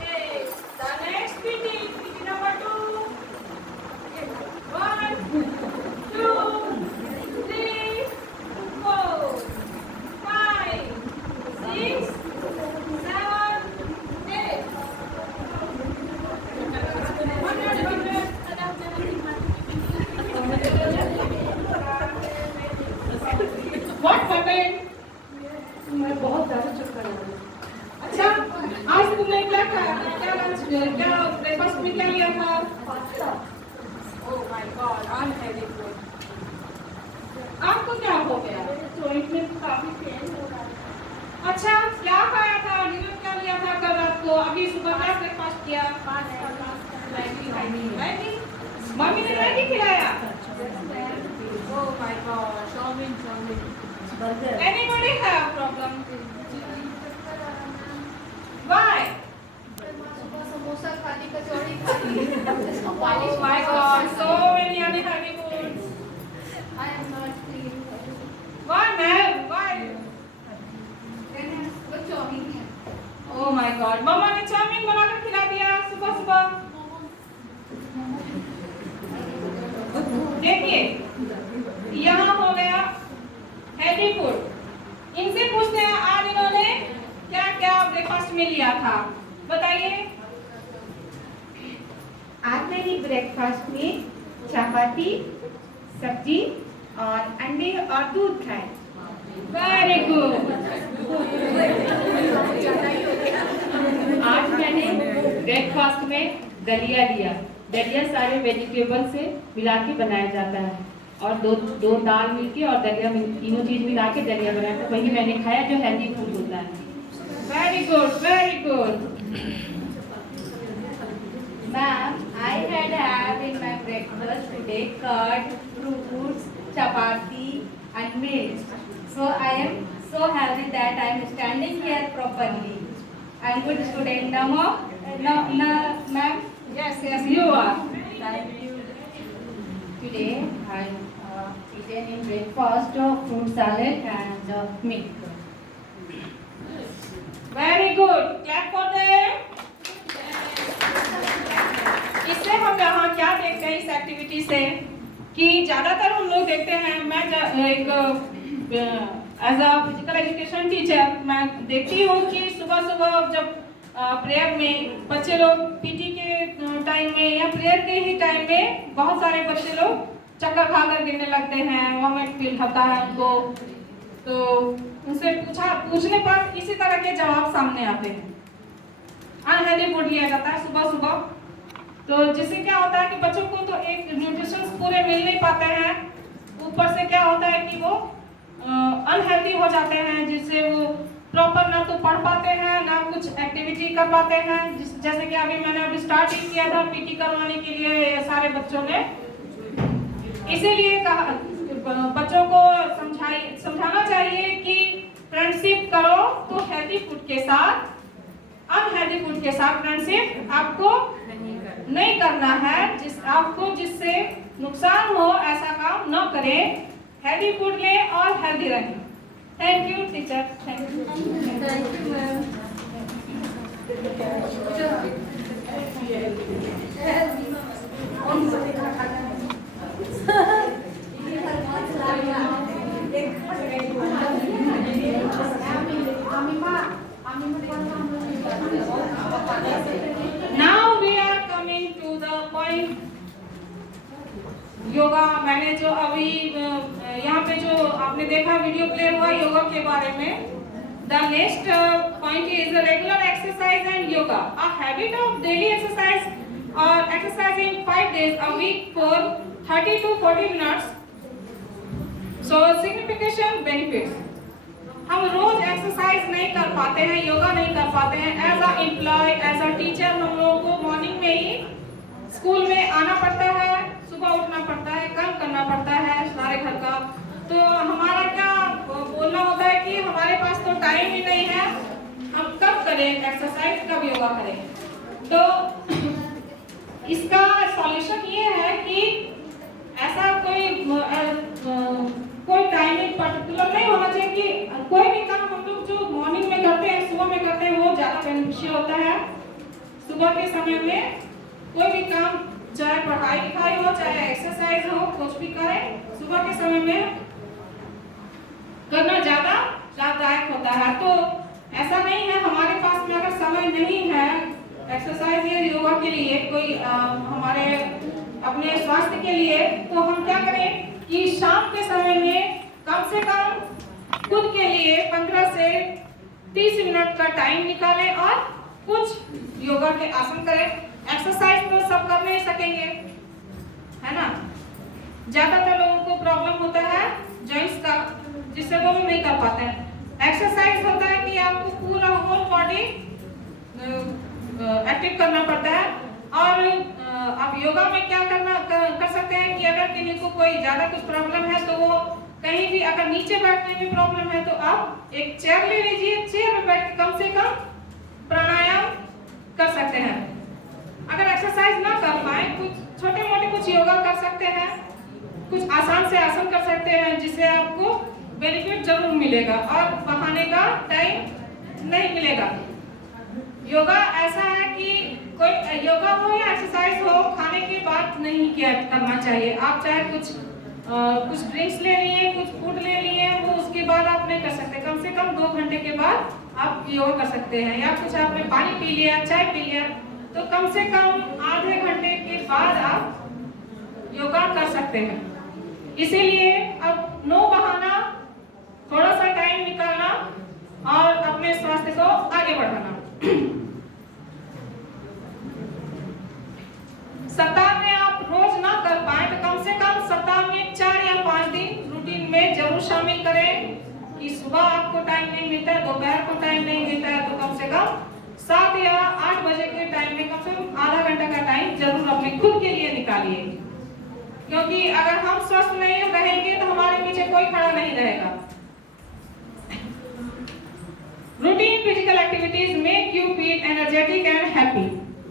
8. The next PT number 2. 1, 2, 3, 4, 5, 6, 7, 8. What happened? मैं बहुत ज़्यादा चक्कर आ रहा है। अच्छा, आज तुमने क्या खाया? क्या लंच में? क्या ब्रेकफास्ट में क्या लिया था? Oh my God, unhealthy food. आपको क्या हो गया? जॉइंट में काफी पेन हो रहा है। अच्छा, क्या खाया था? डिनर क्या लिया था कल रात को? अभी सुबह क्या ब्रेकफास्ट किया? मैगी? मम्मी ने मैगी खिलाया? Oh my God. Burger Anybody have problem? Why? Samosa खाली, कचौड़ी खाली। Oh my God, so many unhealthy foods. I am not clean. Why, ma'am? Why? वो चाउमीन है। Oh my God, मम्मा ने चाउमीन बनाकर खिला दिया सुबह सुबह। देखिए, यहाँ हो गया हेल्दी फूड। इनसे पूछते हैं आज इन्होंने क्या क्या ब्रेकफास्ट में लिया था, बताइए। आज मैंने ब्रेकफास्ट में चपाती, सब्जी और अंडे और दूध खाए। Very good. आज मैंने ब्रेकफास्ट में दलिया लिया। दलिया सारे वेजिटेबल से मिला के बनाया जाता है और दो दाल मिलके और दलिया तीनों चीज मिला के दलिया बनाया था, वही मैंने खाया जो हेल्दी फूड होता है। Very good, very good. Ma'am, I had in my breakfast today curd, fruits, chapati and milk. So I am so healthy that I am standing here properly. I am good student. No, ma'am. Yes, yes, you are. Thank you. Today I eaten in breakfast fruit salad and milk. Very good. Clap for them. इससे हम यहाँ क्या देखते हैं इस activity से कि ज्यादातर हम लोग देखते हैं, मैं एक as a physical education teacher मैं देखती हूँ कि सुबह सुबह जब प्रेयर में बच्चे लोग पीटी के टाइम में या प्रेयर के ही टाइम में बहुत सारे बच्चे लोग चक्कर खाकर गिरने लगते हैं, वॉमिट फील होता है उनको। तो उनसे पूछने पर इसी तरह के जवाब सामने आते हैं। अनहेल्दी फूड लिया जाता है सुबह सुबह, तो जिससे क्या होता है कि बच्चों को तो एक न्यूट्रिशंस पूरे मिल नहीं पाते हैं, ऊपर से क्या होता है कि वो अनहेल्दी हो जाते हैं, जिससे वो प्रॉपर ना तो पढ़ पाते हैं ना कुछ एक्टिविटी कर पाते हैं। जैसे कि अभी मैंने अभी स्टार्ट ही किया था पीटी करवाने के लिए सारे बच्चों ने, इसीलिए कहा बच्चों को समझाना चाहिए कि फ्रेंडशिप करो तो हेल्दी फूड के साथ, अनहेल्दी फूड के साथ फ्रेंडशिप आपको नहीं करना है। जिससे नुकसान हो ऐसा काम न करें, हेल्दी फूड लें और हेल्दी रहें। Thank you teacher, thank you. Now we are coming to the point yoga. मैंने जो अभी यहाँ पे जो आपने देखा वीडियो प्ले हुआ योगा के बारे में, The next point is regular exercise and yoga. A habit of daily exercise or exercising 5 days a week for 30 to 40 minutes. So significant benefits. हम रोज एक्सरसाइज नहीं कर पाते हैं, योगा नहीं कर पाते हैं. As a employ, as a teacher हम लोगों को मॉर्निंग में ही स्कूल में आना पड़ता है, सुबह उठना पड़ता है, काम करना पड़ता है सारे घर का. तो हमारा क्या बोलना होता है कि हमारे पास तो टाइम ही नहीं है, हम कब करें एक्सरसाइज, कब योगा करें. तो इसका सॉल्यूशन ये है कि ऐसा कोई टाइमिंग पर्टिकुलर नहीं होना चाहिए कि कोई भी काम हम लोग जो मॉर्निंग में करते हैं, सुबह में करते हैं, वो ज़्यादा बेनिफिशियल होता है. सुबह के समय में कोई भी काम, चाहे पढ़ाई लिखाई हो, चाहे एक्सरसाइज हो, कुछ भी करें, सुबह के समय में करना ज़्यादा लाभदायक होता है. तो ऐसा नहीं है हमारे पास में अगर समय नहीं है एक्सरसाइज या योगा के लिए, कोई हमारे अपने स्वास्थ्य के लिए, तो हम क्या करें कि शाम के समय में कम से कम खुद के लिए 15 से 30 मिनट का टाइम निकालें और कुछ योगा के आसन करें. एक्सरसाइज तो सब कर नहीं सकेंगे, है ना. ज्यादातर लोगों को प्रॉब्लम होता है जॉइंट्स का, जिससे वो लोग नहीं कर पाते हैं. एक्सरसाइज होता है कि आपको पूरा होल बॉडी एक्टिव करना पड़ता है. और आप योगा में क्या कर सकते हैं कि अगर किसी को कोई ज्यादा कुछ प्रॉब्लम है तो वो कहीं भी, अगर नीचे बैठने में प्रॉब्लम है तो आप एक चेयर ले लीजिए, चेयर में बैठ के कम से कम प्राणायाम कर सकते हैं. अगर एक्सरसाइज ना कर पाए, कुछ छोटे मोटे कुछ योगा कर सकते हैं, कुछ आसान से आसन कर सकते हैं, जिससे आपको बेनिफिट जरूर मिलेगा और बहाने का टाइम नहीं मिलेगा. योगा ऐसा है कि कोई योगा हो या एक्सरसाइज हो, खाने के बाद नहीं किया करना चाहिए. आप चाहे कुछ ड्रिंक्स ले लिए, कुछ फूड ले लिए, वो उसके बाद आप नहीं कर सकते. कम से कम 2 घंटे के बाद आप योगा कर सकते हैं. या कुछ आपने पानी पी लिया, चाय पी लिया, तो कम से कम आधे घंटे के बाद आप योगा कर सकते हैं. इसीलिए अब नो बहाना, थोड़ा सा टाइम निकालना और अपने स्वास्थ्य को आगे बढ़ाना. सप्ताह में आप रोज ना कर पाए तो कम से कम सप्ताह में 4 या 5 दिन रूटीन में जरूर शामिल करें. कि सुबह आपको टाइम नहीं मिलता है, दोपहर को टाइम नहीं मिलता है, तो कम से कम 7 या 8 बजे के टाइम में कम से कम आधा घंटा का टाइम जरूर अपने खुद के लिए निकालिए. क्योंकि अगर हम स्वस्थ नहीं रहेंगे तो हमारे पीछे कोई खड़ा नहीं रहेगा. Routine physical activities make you feel energetic and happy.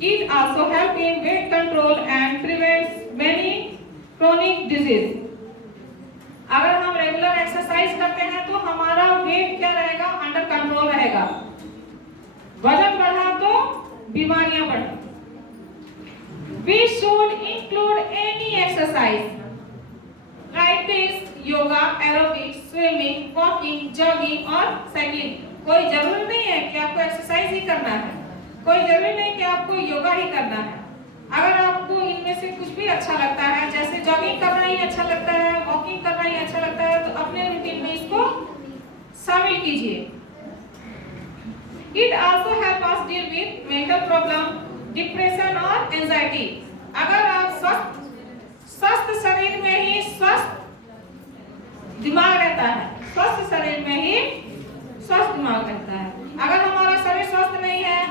It also helps in weight control and prevents many chronic disease. अगर हम रेगुलर एक्सरसाइज करते हैं तो हमारा वेट क्या रहेगा, अंडर कंट्रोल रहेगा. वजन बढ़ा तो बीमारियां बढ़ी. We should include any exercise like this: yoga, aerobics, swimming, walking, jogging और cycling. कोई जरूरी नहीं है कि आपको एक्सरसाइज ही करना है, कोई जरूरी नहीं कि आपको योगा ही करना है. अगर आपको इनमें से कुछ भी अच्छा लगता है, जैसे जॉगिंग करना ही अच्छा लगता है, वॉकिंग करना ही अच्छा लगता है, तो अपने रूटीन में इसको शामिल कीजिए. It also helps us deal with mental problem, depression और एंजाइटी. अगर आप स्वस्थ शरीर में ही स्वस्थ दिमाग रहता है, स्वस्थ शरीर में ही स्वस्थ दिमाग रहता है. अगर हमारा शरीर स्वस्थ नहीं है,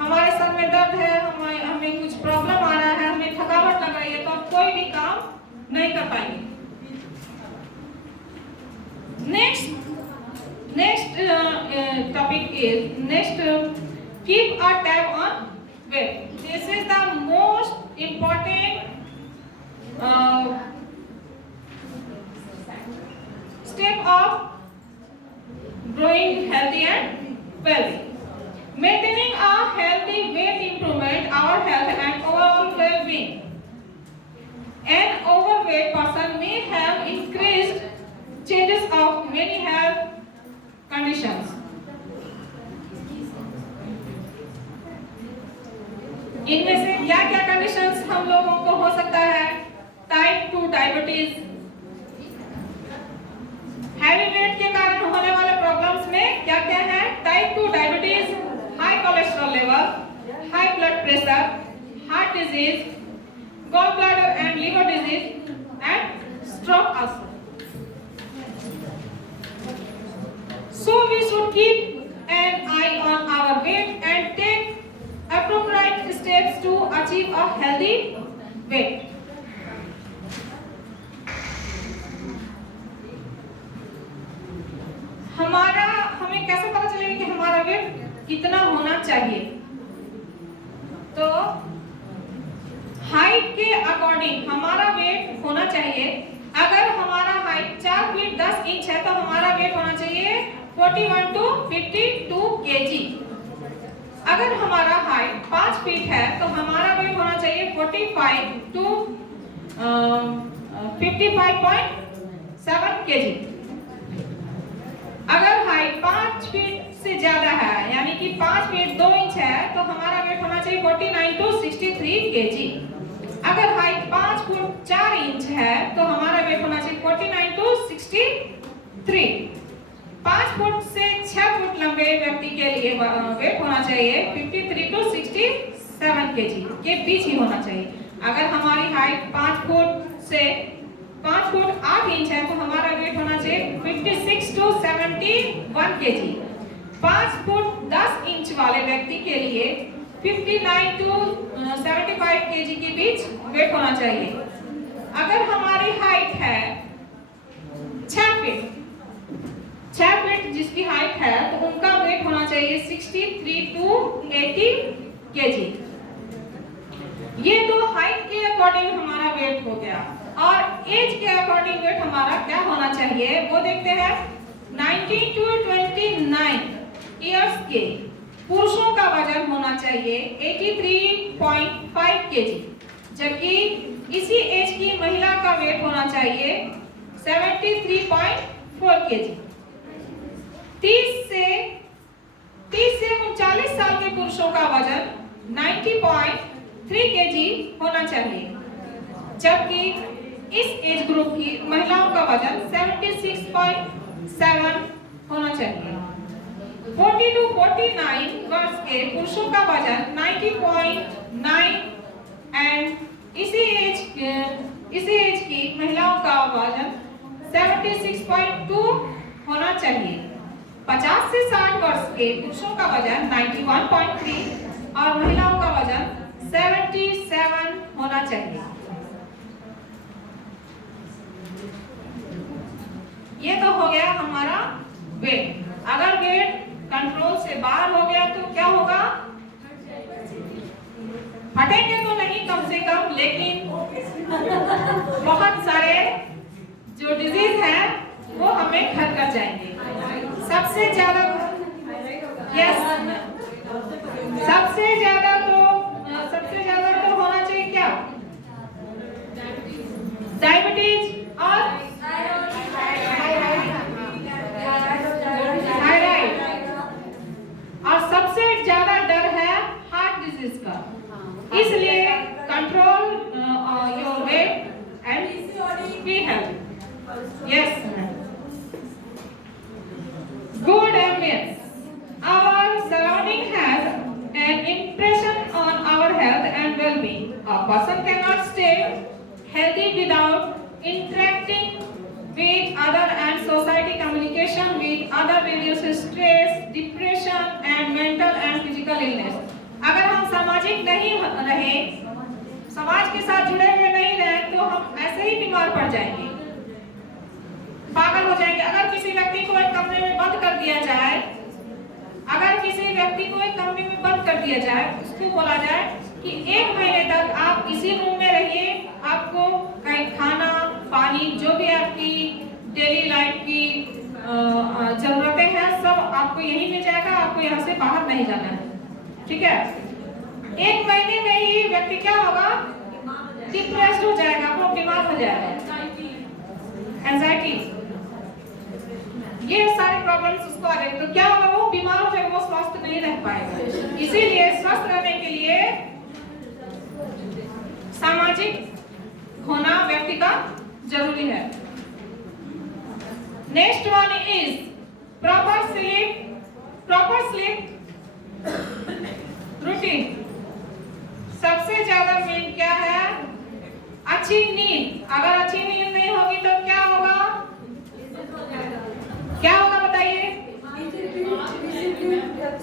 हमारे सर में दर्द है, हमें कुछ प्रॉब्लम आ रहा है, हमें थकावट लग रही है, तो हम कोई भी काम नहीं कर पाएंगे. Next topic is keep a tab on weight. This is the most important step of growing healthy and wealthy. Maintaining a healthy weight improvement our health and overall well-being. An overweight person may have increased changes of many health conditions. इनमें से क्या क्या conditions हम लोगों को हो सकता है? टाइप 2 डायबिटीज, हैवी वेट के कारण होने वाले प्रॉब्लम्स में क्या blood pressure, heart disease, gallbladder and liver disease, and stroke also. So we should keep an eye on our weight and take appropriate steps to achieve a healthy weight. हमें कैसे पता चलेगा कि हमारा वेट कितना होना चाहिए? तो हाइट के अकॉर्डिंग हमारा वेट होना चाहिए। अगर हमारा हाइट 4 फीट 10 इंच है तो हमारा वेट होना चाहिए 41 to 52 kg। अगर हमारा हाइट 5 फीट है तो हमारा वेट होना चाहिए 45 to 55.7 kg। अगर हाइट 5 फीट से ज्यादा है यानी कि 5 फीट 2 इंच है तो हमारा वेट होना चाहिए 49 to 63 kg। अगर हाइट 5 फुट 4 इंच है तो हमारा वेट होना चाहिए 49 to 63। 5 फुट से 6 फुट लंबे व्यक्ति के लिए वेट होना चाहिए 53 to 67 kg के बीच ही होना चाहिए। अगर हमारी हाइट 5 फुट 8 इंच है तो हमारा वेट होना चाहिए 56 to 71 kg। 5 फुट 10 इंच वाले व्यक्ति के लिए 59 to 75 kg के बीच वेट होना चाहिए। अगर हमारी हाइट है 6 फीट जिसकी हाइट है तो उनका वेट होना चाहिए 63 to 80 kg। ये तो हाइट के अकॉर्डिंग हमारा वेट हो गया और एज के अकॉर्डिंग वेट हमारा क्या होना चाहिए वो देखते हैं। 19 to 29 इयर्स के पुरुषों का वजन होना चाहिए 83.5 kg, जबकि इसी एज की महिला का वेट होना चाहिए 73.4 kg। 30 से 39 साल के पुरुषों का वजन 90.3 kg होना चाहिए, जबकि इस एज ग्रुप की महिलाओं का वजन 76.7 होना चाहिए। 40 to 49 वर्ष के पुरुषों का वजन 90.9 एंड इसी एज की महिलाओं का वजन 76.2 होना चाहिए। 50 से 60 वर्ष के पुरुषों का वजन 91.3 और महिलाओं का वजन 77 होना चाहिए। ये तो हो गया हमारा वेट। अगर वेट कंट्रोल से बाहर हो गया तो क्या होगा? हटेंगे तो नहीं कम से कम, लेकिन बहुत सारे जो डिजीज हैं वो हमें घर कर जाएंगे। सबसे ज्यादा तो होना चाहिए क्या? डायबिटीज और थायराइड, और सबसे ज्यादा डर है हार्ट डिजीज का। इसलिए control your weight and be healthy. Yes, good ambience. Our surrounding has an impression on our health and well-being. A person cannot stay healthy without interacting with other, and society communication with other reduces stress, depression and mental and physical illness. अगर हम सामाजिक नहीं रहे, समाज के साथ जुड़े हुए नहीं रहे तो हम ऐसे ही बीमार पड़ जाएंगे, पागल हो जाएंगे। अगर किसी व्यक्ति को एक कमरे में बंद कर दिया जाए, उसको बोला जाए कि 1 महीने तक आप इसी रूम में रहिए, आपको कहीं खाना पानी जो भी आपकी डेली लाइफ की जरूरतें हैं सब आपको यहीं मिल जाएगा, आपको यहाँ से बाहर नहीं जाना है, ठीक है। 1 महीने में ही व्यक्ति क्या होगा? डिप्रेस्ड हो जाएगा, वो बीमार हो जाएगा, एंजाइटी, ये सारे प्रॉब्लम्स उसको आ जाएंगे। तो क्या होगा? वो बीमार हो जाएगा, वो स्वस्थ नहीं रह पाएगा। इसीलिए स्वस्थ रहने के लिए सामाजिक होना व्यक्ति का जरूरी है। Next one is proper sleep routine. सबसे ज्यादा मेन क्या है? अच्छी नींद। अगर अच्छी नींद नहीं होगी तो क्या होगा? क्या होगा बताइए?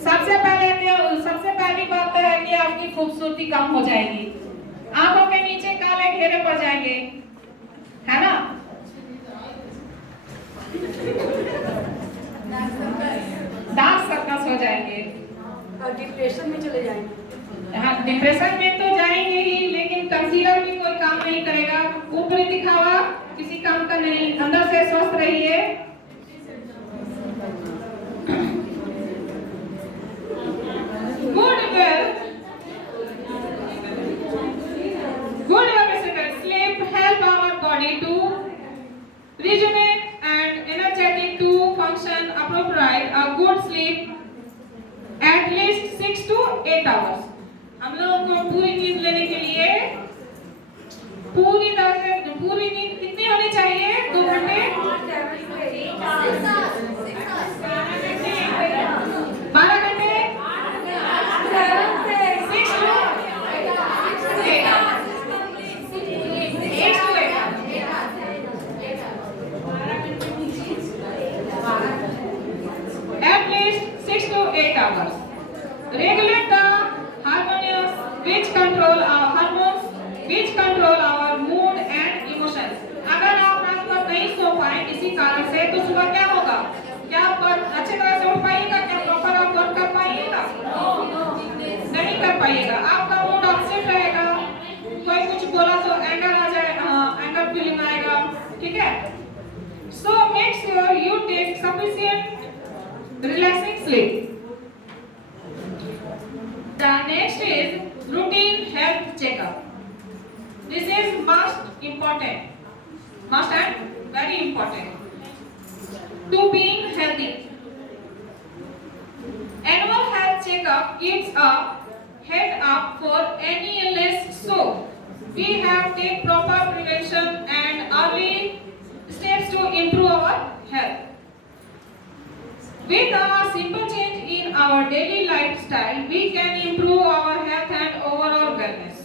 सबसे पहली बात तो है कि आपकी खूबसूरती कम हो जाएगी, आंखों के नीचे काले घेरे पड़ जाएंगे, है ना? डार्क सर्कल्स हो जाएंगे और डिप्रेशन में चले जाएंगे। हाँ, डिप्रेशन में तो जाएंगे ही, लेकिन कंसीलर भी कोई काम नहीं करेगा। ऊपरी दिखावा किसी काम का नहीं। अंदर से स्वस्थ रहिए। Good sleep help our body to rejuvenate and energetic to function appropriate. A good sleep at least 6 to 8 hours. हम लोगों को पूरी नींद लेने के लिए पूरी तरह से पूरी नींद कितनी होनी चाहिए? 2 घंटे 12 घंटे 6 to 8 at least 6 to 8 hours. Regulate the harmonious which control our hormones, which control our mood and emotions. अगर आप रात को नहीं सो पाए किसी कारण से तो सुबह क्या होगा? क्या आप अच्छे तरह से उठ पाइएगा? क्या प्रॉपर आप वर्क कर पाइएगा? नहीं कर पाइएगा। आपका मूड अपसेट रहेगा। कोई कुछ बोला तो एंगर आ जाए, एंगर फीलिंग आएगा, ठीक है? So make sure you take sufficient relaxing sleep. The next is routine health checkup. This is most and very important to being healthy. Annual health checkup gives a head up for any illness, so we have to take proper prevention and early steps to improve our health. With a simple change in our daily lifestyle, we can improve our health and overall wellness.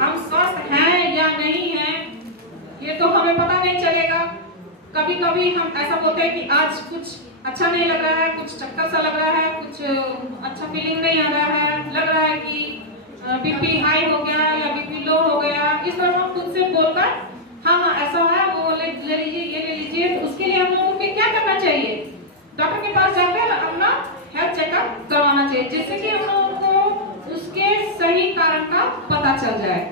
हम स्वस्थ हैं या नहीं हैं, ये तो हमें पता नहीं चलेगा। कभी कभी हम ऐसा बोलते हैं कि आज कुछ अच्छा नहीं लग रहा है, कुछ चक्कर सा लग रहा है, कुछ अच्छा फीलिंग नहीं आ रहा है, लग रहा है कि बीपी हाई हो गया या बीपी लो हो गया। इस तरह हम खुद से बोलकर हाँ ऐसा है, वो ले लीजिए, ये ले लीजिए। तो उसके लिए हम लोगों को क्या करना चाहिए? डॉक्टर के पास जाकर अपना हेल्थ चेकअप करवाना चाहिए, जिससे कि हम लोगों को उसके सही कारण का पता चल जाए।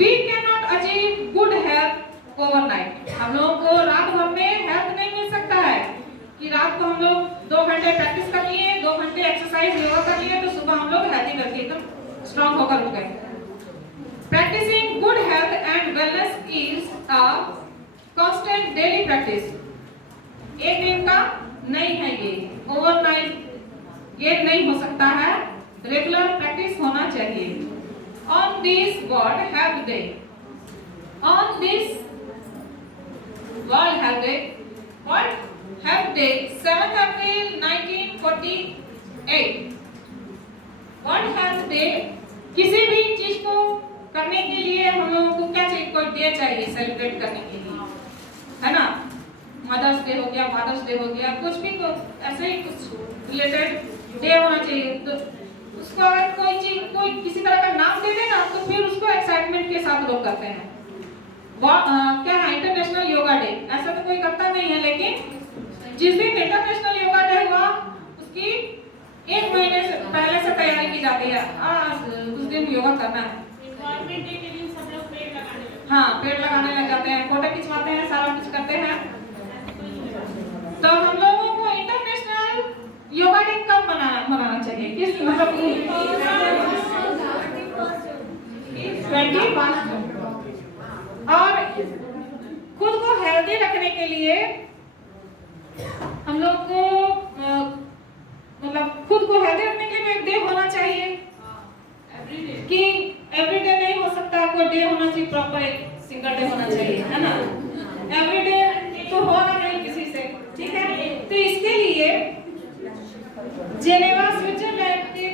We cannot achieve good health overnight. हम लोगों को रात भर में हेल्थ नहीं मिल सकता है कि रात को हम लोग 2 घंटे प्रैक्टिस कर लिए, 2 घंटे एक्सरसाइज योगा कर लिए तो सुबह हम लोग हेल्थी करके एकदम स्ट्रांग होकर उठ गए। Practicing good health and wellness is a constant daily practice. एक दिन का नहीं है ये, ओवरनाइट ये नहीं हो सकता है, रेगुलर प्रैक्टिस होना चाहिए। On this World Health Day, on this World Health Day, 7th April 1948, World Health Day, किसी भी चीज को करने के लिए हम लोगों को क्या चाहिए? कोई डे चाहिए सेलिब्रेट करने के लिए, है ना? मदर्स डे हो गया, फादर्स डे हो गया, कुछ भी को ऐसे ही कुछ रिलेटेड डे होना चाहिए। तो उसको अगर कोई चीज कोई किसी तरह का नाम दे देना तो फिर उसको एक्साइटमेंट के साथ लोग करते हैं। क्या है? International yoga day. ऐसा तो कोई करता नहीं है, लेकिन जिस दिन इंटरनेशनल योगा डे हुआ उसकी 1 महीने से पहले से तैयारी की जाती है। उस दिन योगा करना है। एनवायरनमेंट डे के दिन सब लोग पेड़ लगाने लगते हैं। हाँ, पेड़ लगाने लग जाते हैं, फोटो खिंचवाते हैं, सारा कुछ करते हैं। तो हम लोगों को इंटरनेशनल योगा डे कब मनाना चाहिए? किस मतलब 21 और खुद को हेल्दी रखने के लिए हम लोग को मतलब खुद को हेल्दी रखने के लिए एक डे होना चाहिए कि एवरीडे नहीं हो सकता, कोई डे होना चाहिए, प्रॉपर एक सिंगल डे होना चाहिए, है ना? एवरीडे तो होगा नहीं किसी से, ठीक है? तो इसके लिए जेनेवा स्विट्जरलैंड के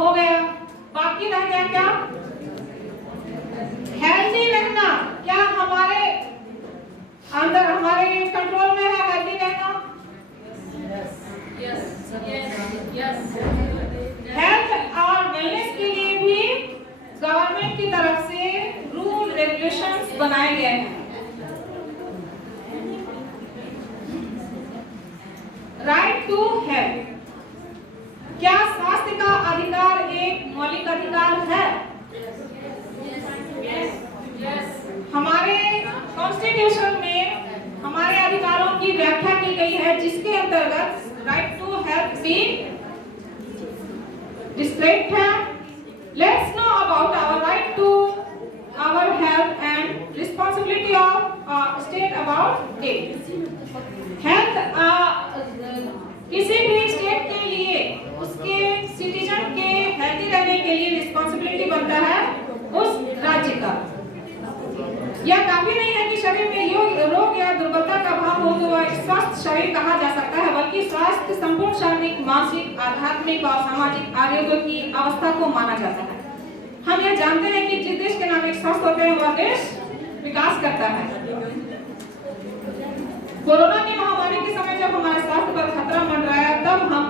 हो गया। बाकी रह गया क्या? हेल्दी रहना। क्या हमारे अंदर, हमारे कंट्रोल में है हेल्दी रहना? हेल्थ और वेलनेस के लिए भी गवर्नमेंट की तरफ से रूल रेगुलेशंस बनाए गए हैं। Right to health. क्या स्वास्थ्य का अधिकार एक मौलिक अधिकार है? हमारे कॉन्स्टिट्यूशन में हमारे अधिकारों की व्याख्या की गई है, जिसके अंतर्गत राइट टू हेल्थ भी डिस्क्राइब्ड है। Let's know about our right to our health and responsibility of state about it. Health किसी भी स्टेट के लिए उसके सिटीजन के हेल्दी रहने के लिए रिस्पांसिबिलिटी बनता है उस राज्य का। यह काफी नहीं है कि शरीर में रोग या दुर्बलता का भाव हो तो वह स्वस्थ शरीर कहा जा सकता है, बल्कि स्वास्थ्य संपूर्ण शारीरिक, मानसिक, आध्यात्मिक और सामाजिक आरोग्य की अवस्था को माना जाता है। हम यह जानते हैं कि जिस देश के नागरिक स्वस्थ होते हैं वह देश विकास करता है। कोरोना की महामारी के समय जब हमारे स्वास्थ्य पर खतरा मंडराया, तब हम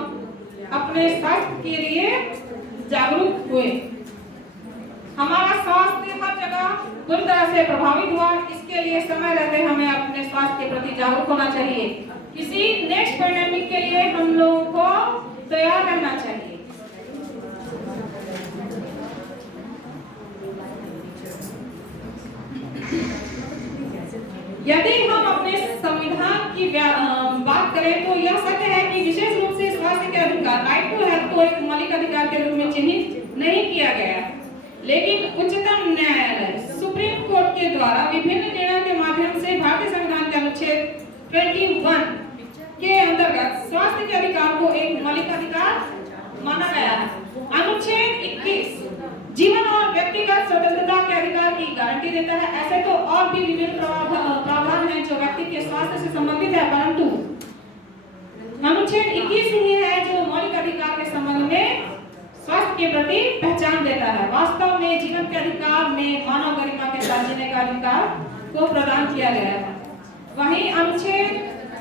अपने स्वास्थ्य के लिए जागरूक हुए। हमारा स्वास्थ्य हर जगह पूरी तरह से प्रभावित हुआ। इसके लिए समय रहते हमें अपने स्वास्थ्य के प्रति जागरूक होना चाहिए। किसी नेक्स्ट पैंडेमिक के लिए हम लोगों को तैयार रहना चाहिए। यदि हम अपने संविधान की बात करें तो यह सत्य है कि विशेष रूप से स्वास्थ्य के अधिकार राइट टू हेल्थ को एक मौलिक अधिकार के रूप में चिन्हित नहीं किया गया, लेकिन उच्चतम न्यायालय सुप्रीम कोर्ट के द्वारा विभिन्न निर्णयों के माध्यम से भारतीय संविधान के अनुच्छेद 21 के अंतर्गत स्वास्थ्य के अधिकार को एक मौलिक अधिकार माना गया है। अनुच्छेद 21 जीवन और व्यक्तिगत स्वतंत्रता के अधिकार की गारंटी देता है। ऐसे तो और भी विभिन्न प्रावधान हैं जो व्यक्ति के स्वास्थ्य से संबंधित है, परंतु अनुच्छेद 21 ही है जो मौलिक अधिकार के संबंध में स्वास्थ्य के प्रति पहचान देता है। वास्तव में जीवन के अधिकार में मानव गरिमा के साथ जीने का अधिकार को प्रदान किया गया है। वहीं अनुच्छेद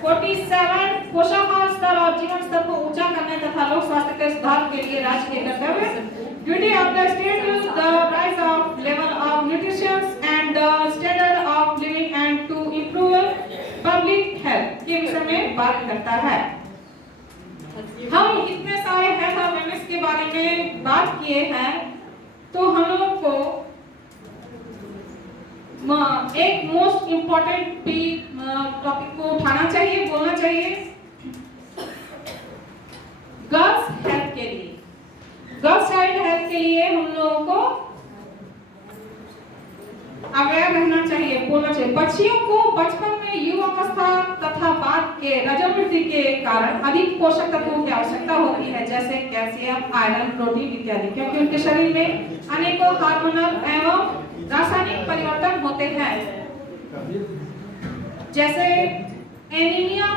47 पोषाहार स्तर और जीवन स्तर को ऊंचा करने तथा लोक स्वास्थ्य के सुधार के लिए राज्य के कर्तव्य duty of the state is the rise of level of nutrition and the standard of living and to improve public health के विषय में बात करता है। हम इतने सारे हेल्थ अवेयरनेस के बारे में बात किए हैं, तो हम लोग को एक मोस्ट इम्पोर्टेंट भी टॉपिक को उठाना चाहिए, बोलना चाहिए। गर्ल्स हेल्थ के लिए, गर्ल्स चाइल्ड हेल्थ के लिए हम लोगों को अवेयर रहना चाहिए, बोलना चाहिए। बच्चियों को बचपन में युवावस्था तथा बाद के रजोवृद्धि के कारण अधिक पोषक तत्वों की आवश्यकता होती है, जैसे कैल्शियम, आयरन, प्रोटीन इत्यादि, क्योंकि उनके शरीर में अनेकों हार्मोनल एवं रासायनिक परिवर्तन होते हैं, जैसे एनीमिया।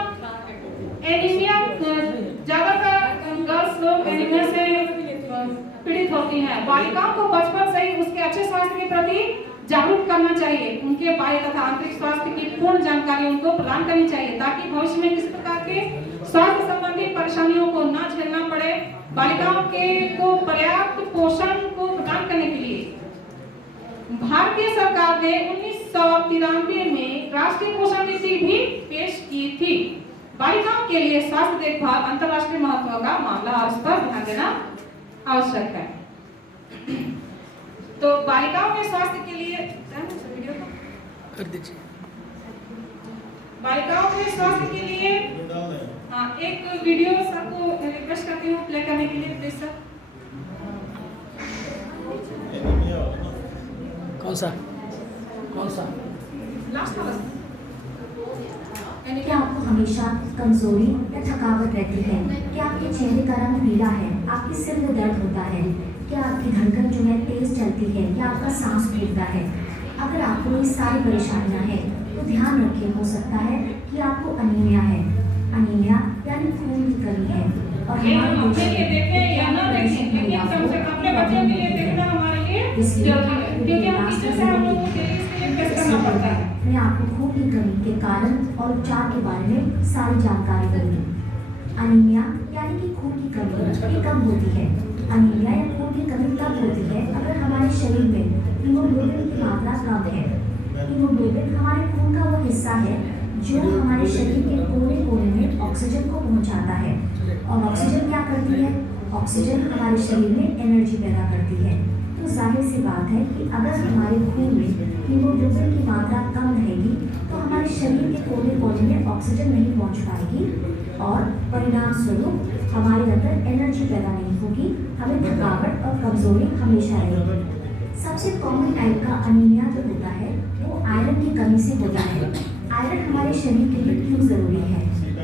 ज्यादातर गर्ल्स लोग एनीमिया से पीड़ित होती हैं। बालिकाओं को बचपन से ही उसके अच्छे स्वास्थ्य के प्रति जागरूक करना चाहिए। उनके बाह्य तथा आंतरिक स्वास्थ्य की पूर्ण जानकारी उनको प्रदान करनी चाहिए, ताकि भविष्य में किसी प्रकार के स्वास्थ्य संबंधी परेशानियों को न झेलना पड़े। बालिकाओं को पर्याप्त पोषण को प्रदान करने के लिए भारतीय सरकार ने 1993 में राष्ट्रीय पोषण नीति भी पेश की थी। बालिकाओं के लिए स्वास्थ्य देखभाल अंतर्राष्ट्रीय महत्व का मामला और इस पर ध्यान देना आवश्यक है। तो बालिकाओं के स्वास्थ्य के लिए बालिकाओं के स्वास्थ्य के लिए एक वीडियो सर को रिक्वेस्ट करती हूँ प्ले करने के लिए, प्लीज सर। कौन सा लास्ट वाला। क्या आपको हमेशा कमजोरी या थकावट रहती है? क्या आपके चेहरे का रंग पीला है? आपके सिर में दर्द होता है? क्या आपकी धड़कन जो है तेज चलती है या आपका सांस फूलता है? अगर आपको ये सारी परेशानियां हैं तो ध्यान रखें, हो सकता है कि आपको अनीमिया है। अनीमिया यानी खून की कमी है और हमारे देश में आपको खून की कमी के कारण और उपचार के बारे में सारी जानकारी दूंगी। अनीमिया यानी कि खून की कमी कब होती है? अनीमिया या खून की कमी तब होती है अगर हमारे शरीर में हीमोग्लोबिन की मात्रा कम है। हीमोग्लोबिन हमारे खून का वो हिस्सा है जो हमारे शरीर के कोने कोने में ऑक्सीजन को पहुंचाता है। और ऑक्सीजन क्या करती है? ऑक्सीजन हमारे शरीर में एनर्जी पैदा करती है। तो जाहिर सी बात है कि अगर हमारे खून में हीमोग्लोबिन की मात्रा कम रहेगी तो हमारे शरीर के कोने कोने में ऑक्सीजन नहीं पहुंच पाएगी और परिणाम स्वरूप हमारे अंदर एनर्जी पैदा नहीं होगी, हमें थकावट और कमजोरी हमेशा रहेगी। सबसे कॉमन टाइप का अनीमिया जो होता है वो आयरन की कमी से होता है। आयरन हमारे शरीर के लिए क्यों जरूरी है?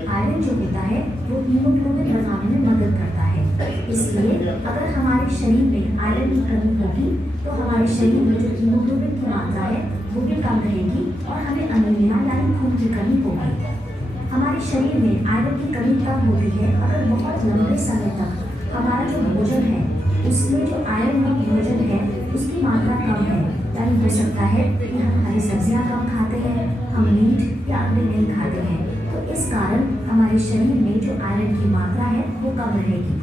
आयरन जो होता है वो हीमोग्लोबिन बनाने में मदद करता है। इसलिए अगर हमारे शरीर में आयरन की कमी होगी तो हमारे शरीर में जो हीमोग्लोबिन की मात्रा है वो भी कम रहेगी और हमें अनीमिया यानी खून की कमी होगी। हमारे शरीर में आयरन की कमी तब होती है अगर बहुत लंबे समय तक हमारा जो भोजन है उसमें जो आयरन का भोजन है उसकी मात्रा कम है। यानी हो सकता है कि हम हरी सब्जियां कम खाते हैं, हम मीट या अंडे नहीं खाते हैं, तो इस कारण हमारे शरीर में जो आयरन की मात्रा है वो कम रहेगी।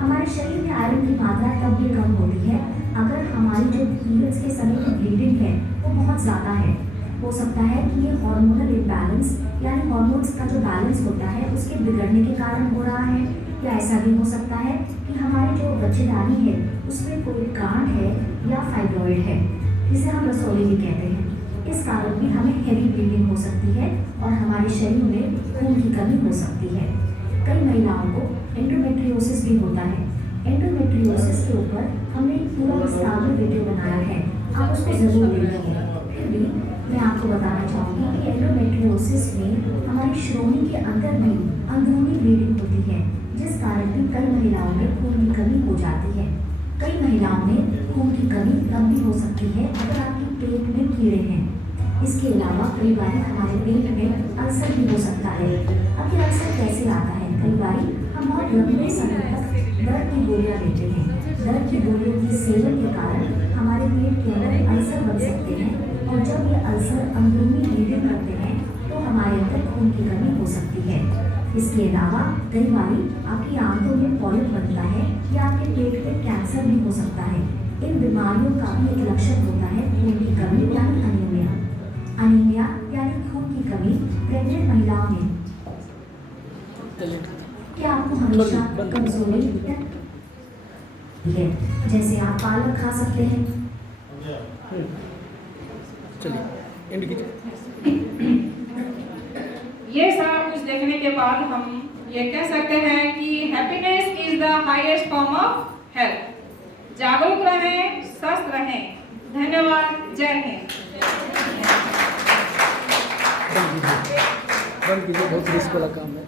हमारे शरीर में आयरन की मात्रा तब भी कम होती है अगर हमारी जो पीरियड्स के समय की ब्लीडिंग है वो बहुत ज़्यादा है। हो सकता है कि ये हार्मोनल इम्बैलेंस यानी हार्मोन्स का जो बैलेंस होता है उसके बिगड़ने के कारण हो रहा है, या ऐसा भी हो सकता है कि हमारी जो बच्चेदानी है उसमें कोई गांठ है या फाइब्रॉइड है जिसे हम रसौली भी कहते हैं। इस कारण भी हमें हेवी ब्लीडिंग हो सकती है और हमारे शरीर में खून की कमी हो सकती है। कई महिलाओं को एंडोमेट्रियोसिस भी होता है। एंडोमेट्रियोसिस के ऊपर हमने पूरा विस्तार में वीडियो बनाया है, आप उसको ज़रूर देखिए। फिर भी मैं आपको बताना चाहूँगी कि एंडोमेट्रियोसिस में हमारी श्रोणी के अंदर भी अंदरूनी ब्लीडिंग होती है, जिस कारण भी कई महिलाओं में खून की कमी हो जाती है। कई महिलाओं में खून की कमी तब भी हो सकती है अगर आपके पेट में कीड़े हैं। इसके अलावा कई बार हमारे पेट में अल्सर भी हो सकता है। अब ये अल्सर कैसे आता है? कई बार हम बहुत लंबे समय तक दर्द की गोलियां लेते हैं। दर्द की गोलियों के सेवन के कारण हमारे पेट के अंदर अल्सर बन सकते हैं और जब ये अल्सर अंदरूनी ब्लीडिंग करते हैं तो हमारे अंदर खून की कमी हो सकती है। इसके अलावा कई बार आपकी आंतों में पॉलिप बनता है या आपके पेट में कैंसर भी हो सकता है। इन बीमारियों का भी एक लक्षण होता है खून की कमी यानी अनीमिया। अनीमिया यानी खून की कमी प्रेग्नेंट महिलाओं में क्या आपको हमेशा कमजोरी है? जैसे आप पालक खा सकते हैं। चलिए एंड कीजिए। ये सारा कुछ देखने के बाद हम ये कह सकते हैं कि happiness is the highest form of health. जागरूक रहें, स्वस्थ रहें। धन्यवाद। जय हिंद। बंद कीजिए, बहुत रिस्क वाला काम है।